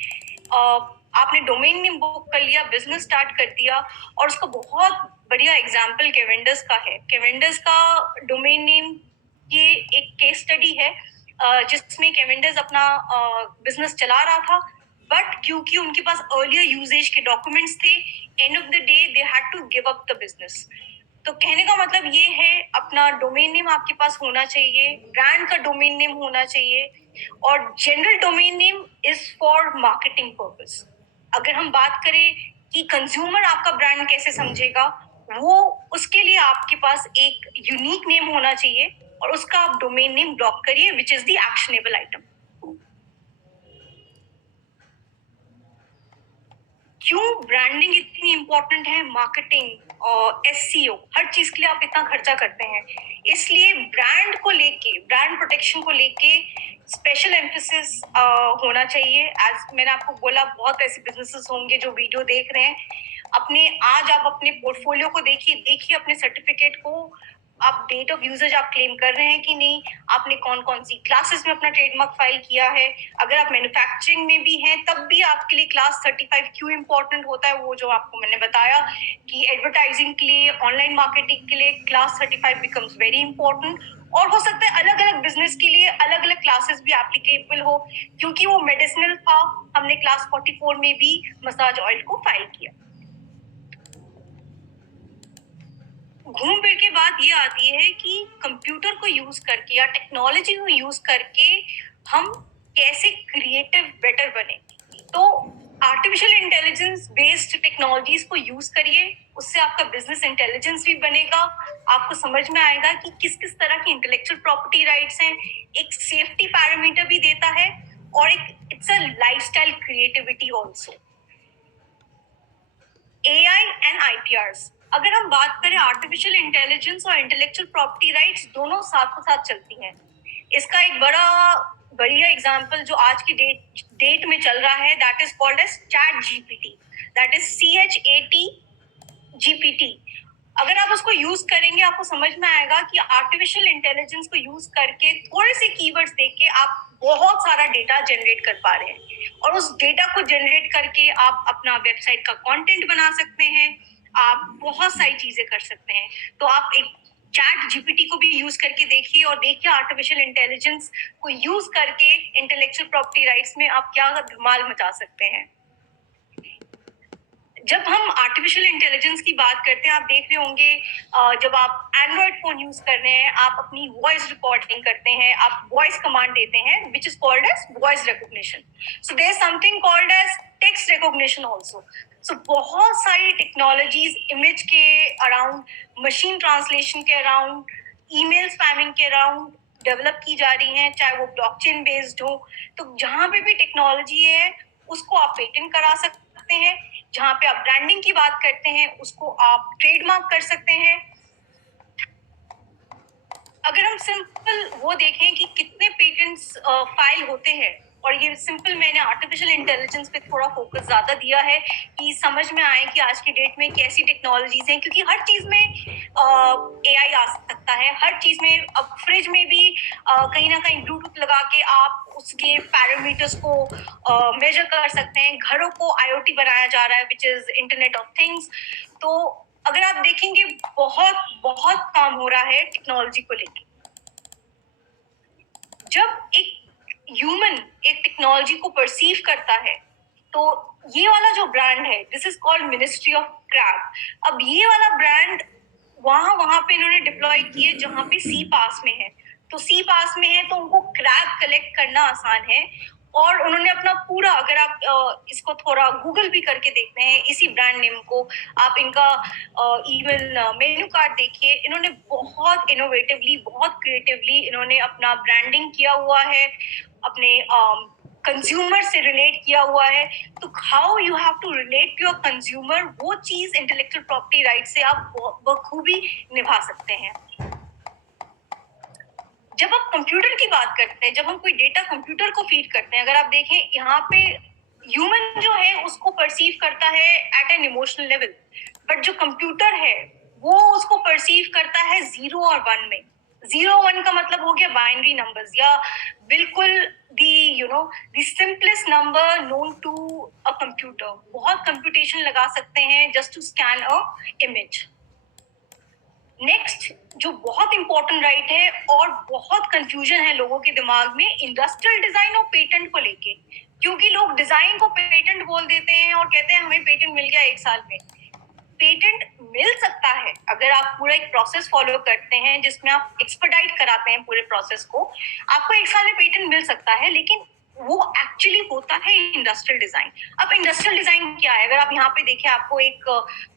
आपने डोमेन नेम बुक कर लिया, बिजनेस स्टार्ट कर दिया, और उसका बहुत बढ़िया एग्जांपल केवेंडर्स का है। केवेंडर्स का डोमेन नेम ये एक केस स्टडी है जिसमें केवेंडर्स अपना बिजनेस चला रहा था, बट क्योंकि उनके पास अर्लियर यूजेज के डॉक्यूमेंट्स थे, end of the day they had to give up the business. तो कहने का मतलब ये है, अपना डोमेन नेम आपके पास होना चाहिए, ब्रांड का डोमेन नेम होना चाहिए, और general domain name is for marketing purpose. अगर हम बात करें कि कंज्यूमर आपका ब्रांड कैसे समझेगा, वो उसके लिए आपके पास एक यूनिक नेम होना चाहिए, और उसका आप डोमेन नेम ब्लॉक करिए, which is the actionable item. क्यों ब्रांडिंग इतनी इंपॉर्टेंट है? मार्केटिंग और SEO, हर चीज के लिए आप इतना खर्चा करते हैं, इसलिए ब्रांड को लेके, ब्रांड प्रोटेक्शन को लेके स्पेशल एम्फेसिस होना चाहिए। एज मैंने आपको बोला, बहुत ऐसे बिजनेसेस होंगे जो वीडियो देख रहे हैं, आज आप अपने पोर्टफोलियो को देखिए अपने सर्टिफिकेट को, आप डेट ऑफ यूजेज आप क्लेम कर रहे हैं कि नहीं, आपने कौन कौन सी क्लासेस में अपना ट्रेडमार्क फाइल किया है। अगर आप मैन्युफैक्चरिंग में भी हैं तब भी आपके लिए क्लास 35 क्यों इंपॉर्टेंट होता है, वो जो आपको मैंने बताया कि एडवर्टाइजिंग के लिए, ऑनलाइन मार्केटिंग के लिए क्लास 35 बिकम्स वेरी इंपॉर्टेंट। और हो सकता है अलग अलग बिजनेस के लिए अलग अलग क्लासेस भी एप्लीकेबल हो, क्योंकि वो मेडिसिनल था, हमने क्लास 44 में भी मसाज ऑयल को फाइल किया। घूम फिर के बात ये आती है कि कंप्यूटर को यूज करके या टेक्नोलॉजी को यूज करके हम कैसे क्रिएटिव बेटर बने। तो आर्टिफिशियल इंटेलिजेंस बेस्ड टेक्नोलॉजीज को यूज करिए, उससे आपका बिजनेस इंटेलिजेंस भी बनेगा, आपको समझ में आएगा कि किस किस तरह की इंटेलेक्चुअल प्रॉपर्टी राइट्स हैं, एक सेफ्टी पैरामीटर भी देता है, और एक it's a lifestyle creativity also. AI and IPRs, अगर हम बात करें आर्टिफिशियल इंटेलिजेंस और इंटेलेक्चुअल प्रॉपर्टी राइट्स दोनों साथ साथ चलती हैं। इसका एक बढ़िया एग्जांपल जो आज की डेट में चल रहा है, that is called as ChatGPT, that is ChatGPT। अगर आप उसको यूज करेंगे, आपको समझ में आएगा कि आर्टिफिशियल इंटेलिजेंस को यूज करके थोड़े से कीवर्ड्स देख के आप बहुत सारा डेटा जनरेट कर पा रहे हैं, और उस डेटा को जनरेट करके आप अपना वेबसाइट का कंटेंट बना सकते हैं, आप बहुत सारी चीजें कर सकते हैं। तो आप एक ChatGPT को भी यूज करके देखिए, और देखिए आर्टिफिशियल इंटेलिजेंस को यूज करके इंटेलेक्चुअल प्रॉपर्टी राइट्स में आप क्या धमाल मचा सकते हैं। जब हम आर्टिफिशियल इंटेलिजेंस की बात करते हैं, आप देख रहे होंगे जब आप एंड्रॉइड फोन यूज कर रहे हैं, आप अपनी वॉइस रिकॉर्डिंग करते हैं, आप वॉइस कमांड देते हैं, which is called as voice recognition. So there is something called as text recognition also. So बहुत सारी टेक्नोलॉजीज इमेज के अराउंड, मशीन ट्रांसलेशन के अराउंड, ईमेल स्पैमिंग के अराउंड डेवलप की जा रही हैं, चाहे वो ब्लॉकचेन बेस्ड हो। तो जहां पे भी टेक्नोलॉजी है उसको आप पेटेंट करा सकते हैं, जहां पे आप ब्रांडिंग की बात करते हैं उसको आप ट्रेडमार्क कर सकते हैं। अगर हम सिंपल वो देखें कि कितने पेटेंट्स फाइल होते हैं, और ये सिंपल मैंने आर्टिफिशियल इंटेलिजेंस पे थोड़ा फोकस ज्यादा दिया है कि समझ में आए कि आज की डेट में कैसी टेक्नोलॉजीज हैं, क्योंकि हर चीज में AI आ सकता है, हर चीज में। अब फ्रिज में भी कहीं ना कहीं ब्लूटूथ लगा के आप उसके पैरामीटर्स को मेजर कर सकते हैं। घरों को IoT बनाया जा रहा है, which is internet of things. तो अगर आप देखेंगे बहुत बहुत काम हो रहा है टेक्नोलॉजी को लेकर। जब एक ह्यूमन एक टेक्नोलॉजी को परसीव करता है, तो ये वाला जो ब्रांड है, this is called ministry of crab. अब ये वाला ब्रांड वहां पे इन्होंने डिप्लॉय किए जहां पे सी पास में है। तो सी पास में है तो उनको क्रैब कलेक्ट करना आसान है। और उन्होंने अपना पूरा, अगर आप इसको थोड़ा गूगल भी करके देखते हैं इसी ब्रांड नेम को, आप इनका इवन मेन्यू कार्ड देखिए, इन्होंने बहुत इनोवेटिवली, बहुत क्रिएटिवली इन्होंने अपना ब्रांडिंग किया हुआ है, अपने कंज्यूमर से रिलेट किया हुआ है। तो how you have to relate to your consumer, वो चीज इंटेलेक्चुअल प्रॉपर्टी राइट से आप बखूबी निभा सकते हैं। जब आप कंप्यूटर की बात करते हैं, जब हम कोई डेटा कंप्यूटर को फीड करते हैं, अगर आप देखें यहाँ पे ह्यूमन जो है उसको परसीव करता है at an emotional level, but जो कंप्यूटर है वो उसको परसीव करता है 0 और 1 में। 0 1 का मतलब हो गया बाइनरी नंबर्स, या बिल्कुल the simplest number known to a computer. बहुत कंप्यूटेशन लगा सकते हैं just to scan a image. Next जो बहुत इंपॉर्टेंट राइट है और बहुत कंफ्यूजन है लोगों के दिमाग में, इंडस्ट्रियल डिजाइन और पेटेंट को लेके। क्योंकि लोग डिजाइन को पेटेंट बोल देते हैं और कहते हैं हमें पेटेंट मिल गया 1 साल में। पेटेंट मिल सकता है अगर आप पूरा एक प्रोसेस फॉलो करते हैं जिसमें आप एक्सपर्टाइट कराते हैं पूरे प्रोसेस को, आपको 1 साल में पेटेंट मिल सकता है, लेकिन वो एक्चुअली होता है इंडस्ट्रियल डिजाइन। अब इंडस्ट्रियल डिजाइन क्या है? अगर आप यहाँ पे देखें, आपको एक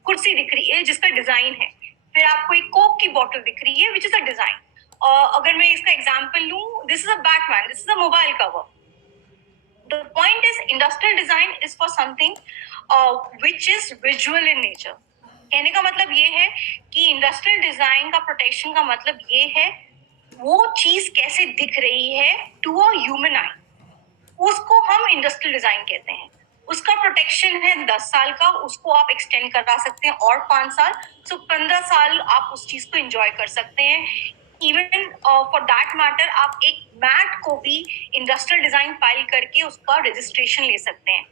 कुर्सी दिख रही है जिसका डिजाइन है, फिर आपको एक कोक की बॉटल दिख रही है विच इज अ डिजाइन। अगर मैं इसका एग्जाम्पल लूं, this is a Batman, this is a mobile cover. The point is industrial design is for something which is visual in nature. कहने का मतलब ये है कि इंडस्ट्रियल डिजाइन का प्रोटेक्शन का मतलब ये है वो चीज कैसे दिख रही है टू अ ह्यूमन आई, उसको हम इंडस्ट्रियल डिजाइन कहते हैं। उसका प्रोटेक्शन है 10 साल का, उसको आप एक्सटेंड करा सकते हैं और 5 साल, सो 15 साल आप उस चीज को एंजॉय कर सकते हैं। इवन फॉर दैट मैटर आप एक मैट को भी इंडस्ट्रियल डिजाइन फाइल करके उसका रजिस्ट्रेशन ले सकते हैं।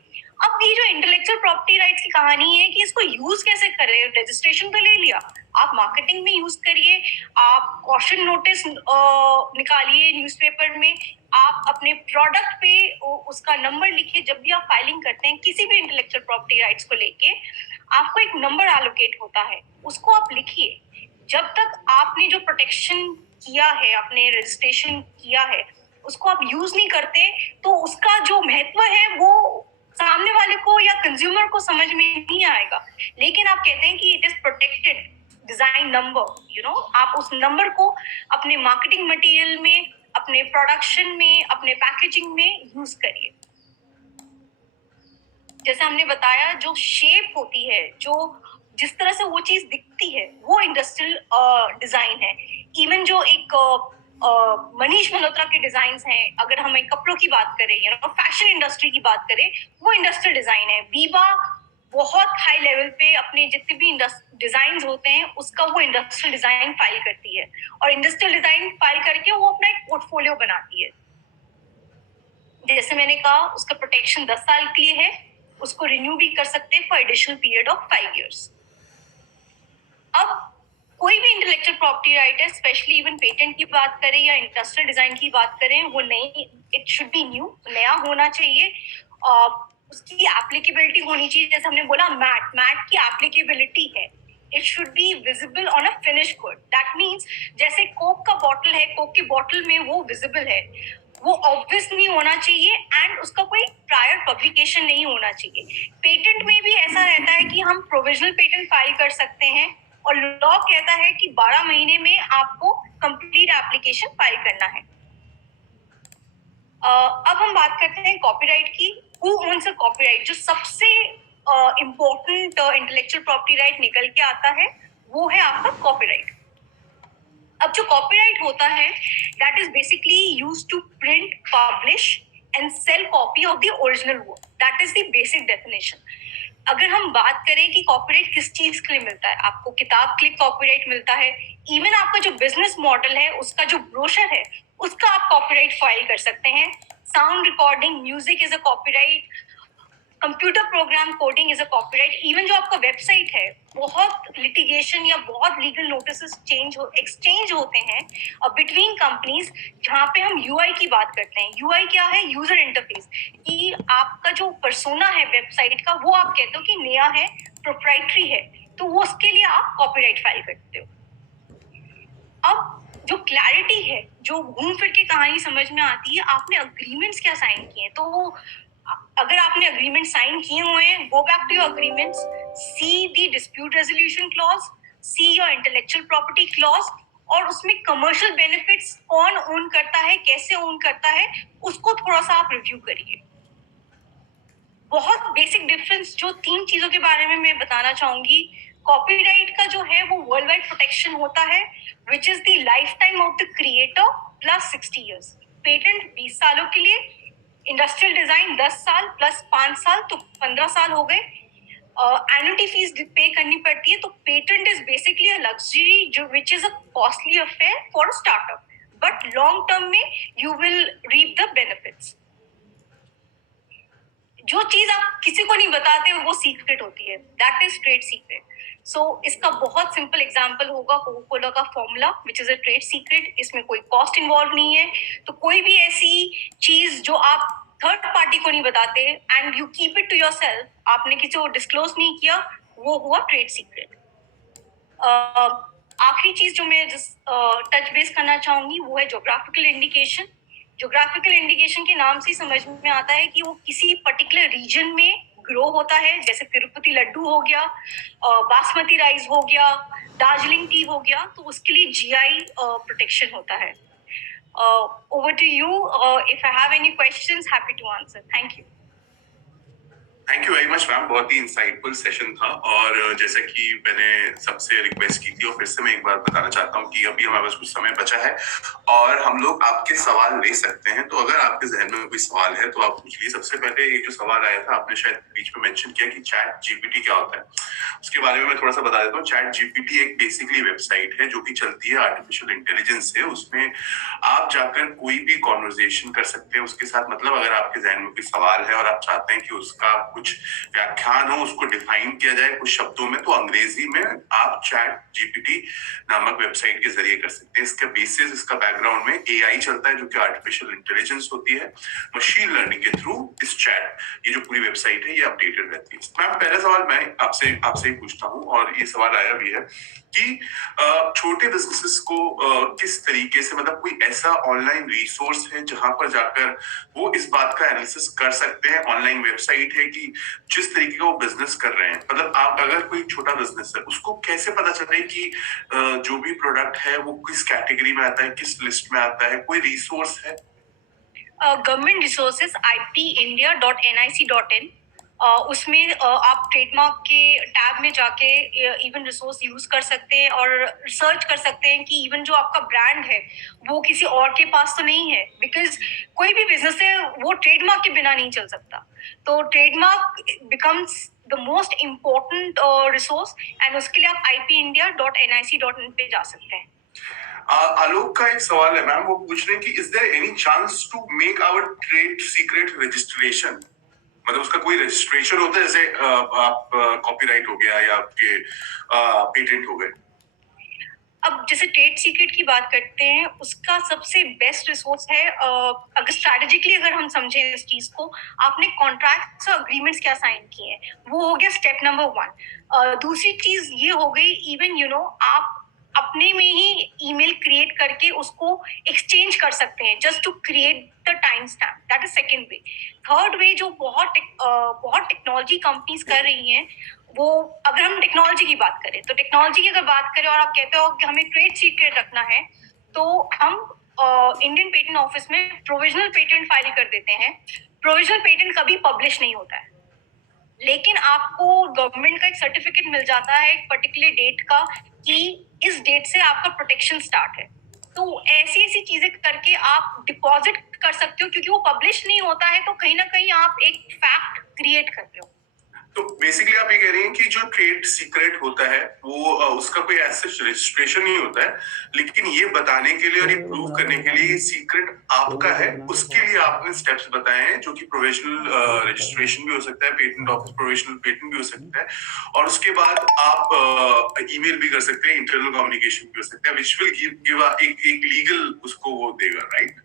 अब ये जो इंटेलेक्चुअल प्रॉपर्टी राइट्स की कहानी है कि इसको यूज कैसे करें, रजिस्ट्रेशन तो ले लिया, आप मार्केटिंग में यूज करिए, आप कॉशन नोटिस निकालिए न्यूज़पेपर में, आप अपने प्रोडक्ट पे उसका नंबर लिखिए। जब भी आप फाइलिंग करते हैं किसी भी इंटेलेक्चुअल प्रॉपर्टी राइट्स को लेके, आपको एक नंबर एलोकेट होता है, उसको आप लिखिए। जब तक आपने जो प्रोटेक्शन किया है, आपने रजिस्ट्रेशन किया है, उसको आप यूज नहीं करते, तो उसका जो महत्व है वो सामने वाले को या कंज्यूमर को समझ में नहीं आएगा। लेकिन आप कहते हैं कि it is protected design number, आप उस नंबर को अपने मार्केटिंग मटेरियल में, अपने प्रोडक्शन में, अपने पैकेजिंग में यूज करिए। जैसे हमने बताया, जो शेप होती है, जो जिस तरह से वो चीज दिखती है, वो इंडस्ट्रियल डिजाइन है। इवन जो एक मनीष मल्होत्रा के डिजाइन हैं, अगर हम एक कपड़ों की बात करें, फैशन इंडस्ट्री की बात करें, वो इंडस्ट्रियल डिजाइन है। बीबा बहुत हाई लेवल पे अपने जितने भी डिजाइन होते हैं उसका वो इंडस्ट्रियल डिजाइन फाइल करती है, और इंडस्ट्रियल डिजाइन फाइल करके वो अपना एक पोर्टफोलियो बनाती है। जैसे मैंने कहा, उसका प्रोटेक्शन 10 साल के लिए है, उसको रिन्यू भी कर सकते हैं for additional period of 5 years. अब कोई भी इंटेलेक्चुअल प्रॉपर्टी राइट है, स्पेशली इवन पेटेंट की बात करें या इंडस्ट्रियल डिजाइन की बात करें, वो नई, इट शुड बी न्यू, नया होना चाहिए। उसकी एप्लीकेबिलिटी होनी चाहिए। जैसे हमने बोला, मैट की एप्लीकेबिलिटी है, it should be visible on a finish good. That means जैसे कोक का बॉटल है, कोक की बॉटल में वो विजिबल है, वो ऑब्वियस नहीं होना चाहिए, एंड उसका कोई प्रायर पब्लिकेशन नहीं होना चाहिए। पेटेंट में भी ऐसा रहता है कि हम प्रोविजनल पेटेंट फाइल कर सकते हैं, और लॉ कहता है कि 12 महीने में आपको कंप्लीट एप्लीकेशन फाइल करना है। अब हम बात करते हैं कॉपीराइट की। Who owns a copyright? जो सबसे इम्पोर्टेंट इंटेलेक्चुअल प्रॉपर्टी राइट निकल के आता है वो है आपका कॉपीराइट। अब जो कॉपीराइट होता है, that is basically used to print, publish and sell copy of the original work. That is the basic definition. अगर हम बात करें कि कॉपीराइट किस चीज के लिए मिलता है, आपको किताब के लिए कॉपीराइट मिलता है, इवन आपका जो बिजनेस मॉडल है उसका जो ब्रोशर है उसका आप कॉपीराइट फाइल कर सकते हैं। Sound recording, music is a copyright, computer program coding is a copyright. Even जो आपका वेबसाइट है, बहुत लिटिगेशन या बहुत लीगल नोटिस एक्सचेंज होते हैं बिटवीन कंपनीज, जहाँ पे हम यूआई की बात करते हैं। यूआई क्या है? User interface. कि आपका जो पर्सोना है वेबसाइट का, वो आप कहते हो कि नया है, प्रोप्राइटरी है, तो वो उसके लिए आप कॉपीराइट फाइल करते हो। अब जो क्लैरिटी है, जो घूम फिर के कहानी समझ में आती है, आपने अग्रीमेंट्स क्या साइन किए हैं। तो अगर आपने अग्रीमेंट साइन किए हुए हैं, go back to your agreements, see the dispute resolution clause, see your intellectual property clause, और उसमें कमर्शियल बेनिफिट्स कौन ओन करता है, कैसे ओन करता है, उसको थोड़ा सा आप रिव्यू करिए। बहुत बेसिक डिफरेंस जो 3 चीजों के बारे में मैं बताना चाहूंगी। कॉपीराइट का जो है वो वर्ल्ड वाइड प्रोटेक्शन होता है, which is the life time of the creator plus 60 years. Patent 20 सालों के लिए, इंडस्ट्रियल डिजाइन 10 साल प्लस 5 साल, तो 15 साल हो गए। एन्युटी फीस पे करनी पड़ती है। तो patent is basically a luxury जो which is a costly affair for a startup, but long term में you will reap the benefits. जो चीज आप किसी को नहीं बताते वो सीक्रेट होती है, दैट इज ट्रेड सीक्रेट। सो इसका बहुत सिंपल एग्जांपल होगा कोका कोला का formula, which is a trade secret. इसमें कोई कॉस्ट इन्वॉल्व नहीं है। तो कोई भी ऐसी चीज जो आप थर्ड पार्टी को नहीं बताते and you keep it to yourself, आपने किसी को डिस्क्लोज नहीं किया, वो हुआ ट्रेड सीक्रेट। आखिरी चीज जो मैं टच बेस करना चाहूंगी वो है ज्योग्राफिकल इंडिकेशन। ज्योग्राफिकल इंडिकेशन के नाम से ही समझ में आता है कि वो किसी पर्टिकुलर रीजन में ग्रो होता है, जैसे तिरुपति लड्डू हो गया, बासमती राइस हो गया, दार्जिलिंग टी हो गया, तो उसके लिए जीआई प्रोटेक्शन होता है। Over to you, if I have any questions, happy to answer. Thank you. Thank you very much ma'am, बहुत ही इंसाइटफुल सेशन था। और जैसा कि मैंने सबसे रिक्वेस्ट की थी और फिर से मैं एक बार बताना चाहता हूँ कि अभी हमारे पास कुछ समय बचा है और हम लोग आपके सवाल ले सकते हैं। तो अगर आपके जहन में कोई सवाल है तो आप पूछिए। सबसे पहले एक जो सवाल आया था, आपने शायद बीच में मेंशन किया कि चैट जीपीटी क्या होता है, उसके बारे में मैं थोड़ा सा बता देता हूँ। चैट जीपीटी एक बेसिकली वेबसाइट है जो कि चलती है आर्टिफिशियल इंटेलिजेंस से। उसमें आप जाकर कोई भी कॉन्वर्जेशन कर सकते हैं उसके साथ। मतलब अगर आपके जहन में कोई सवाल है और आप चाहते हैं कि उसका कुछ व्याख्यान हो, उसको डिफाइन किया जाए कुछ शब्दों में, तो अंग्रेजी में आप चैट जीपीटी नामक वेबसाइट के जरिए कर सकते हैं। इसका बेसिस, इसका बैकग्राउंड में एआई चलता है जो कि आर्टिफिशियल इंटेलिजेंस होती है। मशीन लर्निंग के थ्रू इस चैट, ये जो पूरी वेबसाइट है, ये अपडेटेड रहती है। मैम, पहला सवाल मैं आपसे ही पूछता हूँ और ये सवाल आया भी है कि छोटे बिजनेसेस को किस तरीके से, मतलब कोई ऐसा ऑनलाइन रिसोर्स है जहां पर जाकर वो इस बात का एनालिसिस कर सकते हैं, ऑनलाइन वेबसाइट है कि जिस तरीके का वो बिजनेस कर रहे हैं, मतलब आप अगर कोई छोटा बिजनेस है उसको कैसे पता चले कि जो भी प्रोडक्ट है वो किस कैटेगरी में आता है, किस लिस्ट में आता है, कोई रिसोर्स है? गवर्नमेंट रिसोर्सेज ipindia.nic.in, उसमें आप ट्रेडमार्क के टैब में जाके इवन रिसोर्स यूज कर सकते हैं और रिसर्च कर सकते हैं कि इवन जो आपका ब्रांड है वो किसी और के पास तो नहीं है, बिकॉज कोई भी बिजनेस है वो ट्रेडमार्क के बिना नहीं चल सकता। तो trademark becomes the most important resource, and उसके लिए आप ipindia.nic.in पे जा सकते हैं। आलोक का एक सवाल है मैम, वो पूछ रहे हैं कि is there any chance to make our trade secret registration? मतलब उसका कोई रजिस्ट्रेशन होता है, जैसे आप कॉपीराइट हो गया या आपके पेटेंट हो गए? अब जैसे ट्रेड सीक्रेट की बात करते हैं, उसका सबसे बेस्ट रिसोर्स है, अगर स्ट्रैटेजिकली अगर हम समझें इस चीज को, आपने कॉन्ट्रैक्ट्स और अग्रीमेंट्स क्या साइन किए हैं, वो हो गया स्टेप नंबर 1। दूसरी चीज ये हो गई, इवन आप अपने में ही ईमेल क्रिएट करके उसको एक्सचेंज कर सकते हैं just to create the time stamp, that is second way. Third way जो बहुत टेक्नोलॉजी कंपनीज कर रही हैं, वो, अगर हम टेक्नोलॉजी की बात करें, तो टेक्नोलॉजी की अगर बात करें और आप कहते हो कि हमें ट्रेड सीक्रेट रखना है, तो हम इंडियन पेटेंट ऑफिस में प्रोविजनल पेटेंट फाइल कर देते हैं। प्रोविजनल पेटेंट कभी पब्लिश नहीं होता है, लेकिन आपको गवर्नमेंट का एक सर्टिफिकेट मिल जाता है एक पर्टिकुलर डेट का कि इस डेट से आपका प्रोटेक्शन स्टार्ट है। तो ऐसी ऐसी चीजें करके आप डिपॉजिट कर सकते हो, क्योंकि वो पब्लिश नहीं होता है, तो कहीं ना कहीं आप एक फैक्ट क्रिएट कर रहे हो। तो बेसिकली आप ये कह रही हैं कि जो ट्रेड सीक्रेट होता है वो उसका कोई ऐसा रजिस्ट्रेशन नहीं होता है, लेकिन ये बताने के लिए और ये प्रूव करने के लिए ये सीक्रेट आपका है, उसके लिए आपने स्टेप्स बताए हैं, जो कि प्रोविजनल रजिस्ट्रेशन भी हो सकता है, पेटेंट ऑफिस प्रोविजनल पेटेंट भी हो सकता है, और उसके बाद आप ईमेल भी कर सकते हैं, इंटरनल कम्युनिकेशन भी हो सकता है, विच विल गिव एक लीगल उसको वो देगा, राइट?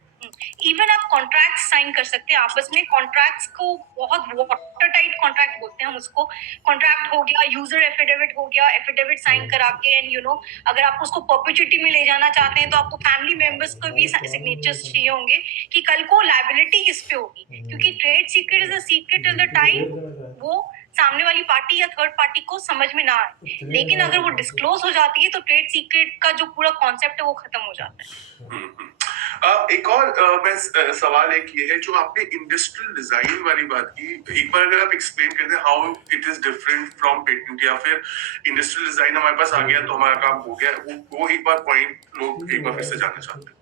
इवन आप कॉन्ट्रैक्ट साइन कर सकते हैं आपस में। कॉन्ट्रैक्ट्स को बहुत वाटर टाइट कॉन्ट्रैक्ट बोलते हैं हम उसको। कॉन्ट्रैक्ट हो गया, यूजर एफिडेविट हो गया, एफिडेविट साइन करा के, एंड अगर आप उसको परपेचुइटी में ले जाना चाहते हैं तो आपको फैमिली मेंबर्स को भी सिग्नेचर्स चाहिए होंगे कि कल को लायबिलिटी किस पे होगी, क्योंकि trade secret is a secret till the time वो सामने वाली पार्टी या थर्ड पार्टी को समझ में ना आए। लेकिन अगर वो डिस्क्लोज हो जाती है तो ट्रेड सीक्रेट का जो पूरा कॉन्सेप्ट है वो खत्म हो जाता है। एक और सवाल एक ये है, जो आपने इंडस्ट्रियल डिजाइन वाली बात की, एक बार अगर आप एक्सप्लेन कर दें how it is different from patent, या फिर इंडस्ट्रियल डिजाइन हमारे पास आ गया तो हमारा काम हो गया, वो एक बार पॉइंट लोग एक बार फिर से जानना चाहते हैं।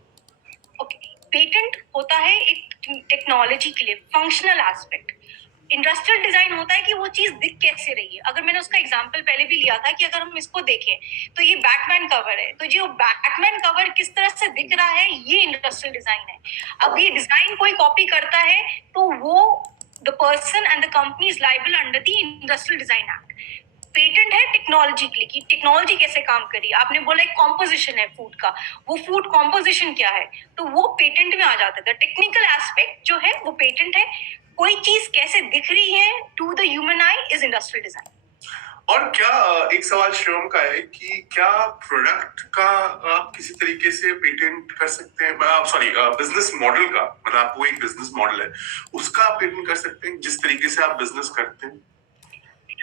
ओके, पेटेंट होता है एक टेक्नोलॉजी के लिए फंक्शनल एस्पेक्ट। इंडस्ट्रियल डिजाइन होता है कि वो चीज दिख कैसे रही है। अगर मैंने उसका एग्जांपल पहले भी लिया था कि अगर हम इसको देखें तो ये बैटमैन कवर है, तो जो बैटमैन कवर किस तरह से दिख रहा है ये इंडस्ट्रियल डिजाइन है। अब ये डिजाइन कोई कॉपी करता है तो वो the person and the company is liable under the industrial design act. Patent है टेक्नोलॉजी के लिए कि टेक्नोलॉजी कैसे काम करी। आपने बोला एक कॉम्पोजिशन है फूड का, वो फूड कॉम्पोजिशन क्या है, तो वो पेटेंट में आ जाता है। टेक्निकल एस्पेक्ट जो है वो पेटेंट है। कोई चीज कैसे दिख रही है to the human eye is industrial design. और क्या एक सवाल श्रम का है कि क्या प्रोडक्ट का आप किसी तरीके से पेटेंट कर सकते हैं, सॉरी बिजनेस मॉडल का, मतलब आपको एक बिजनेस मॉडल है उसका आप पेटेंट कर सकते हैं जिस तरीके से आप बिजनेस करते हैं?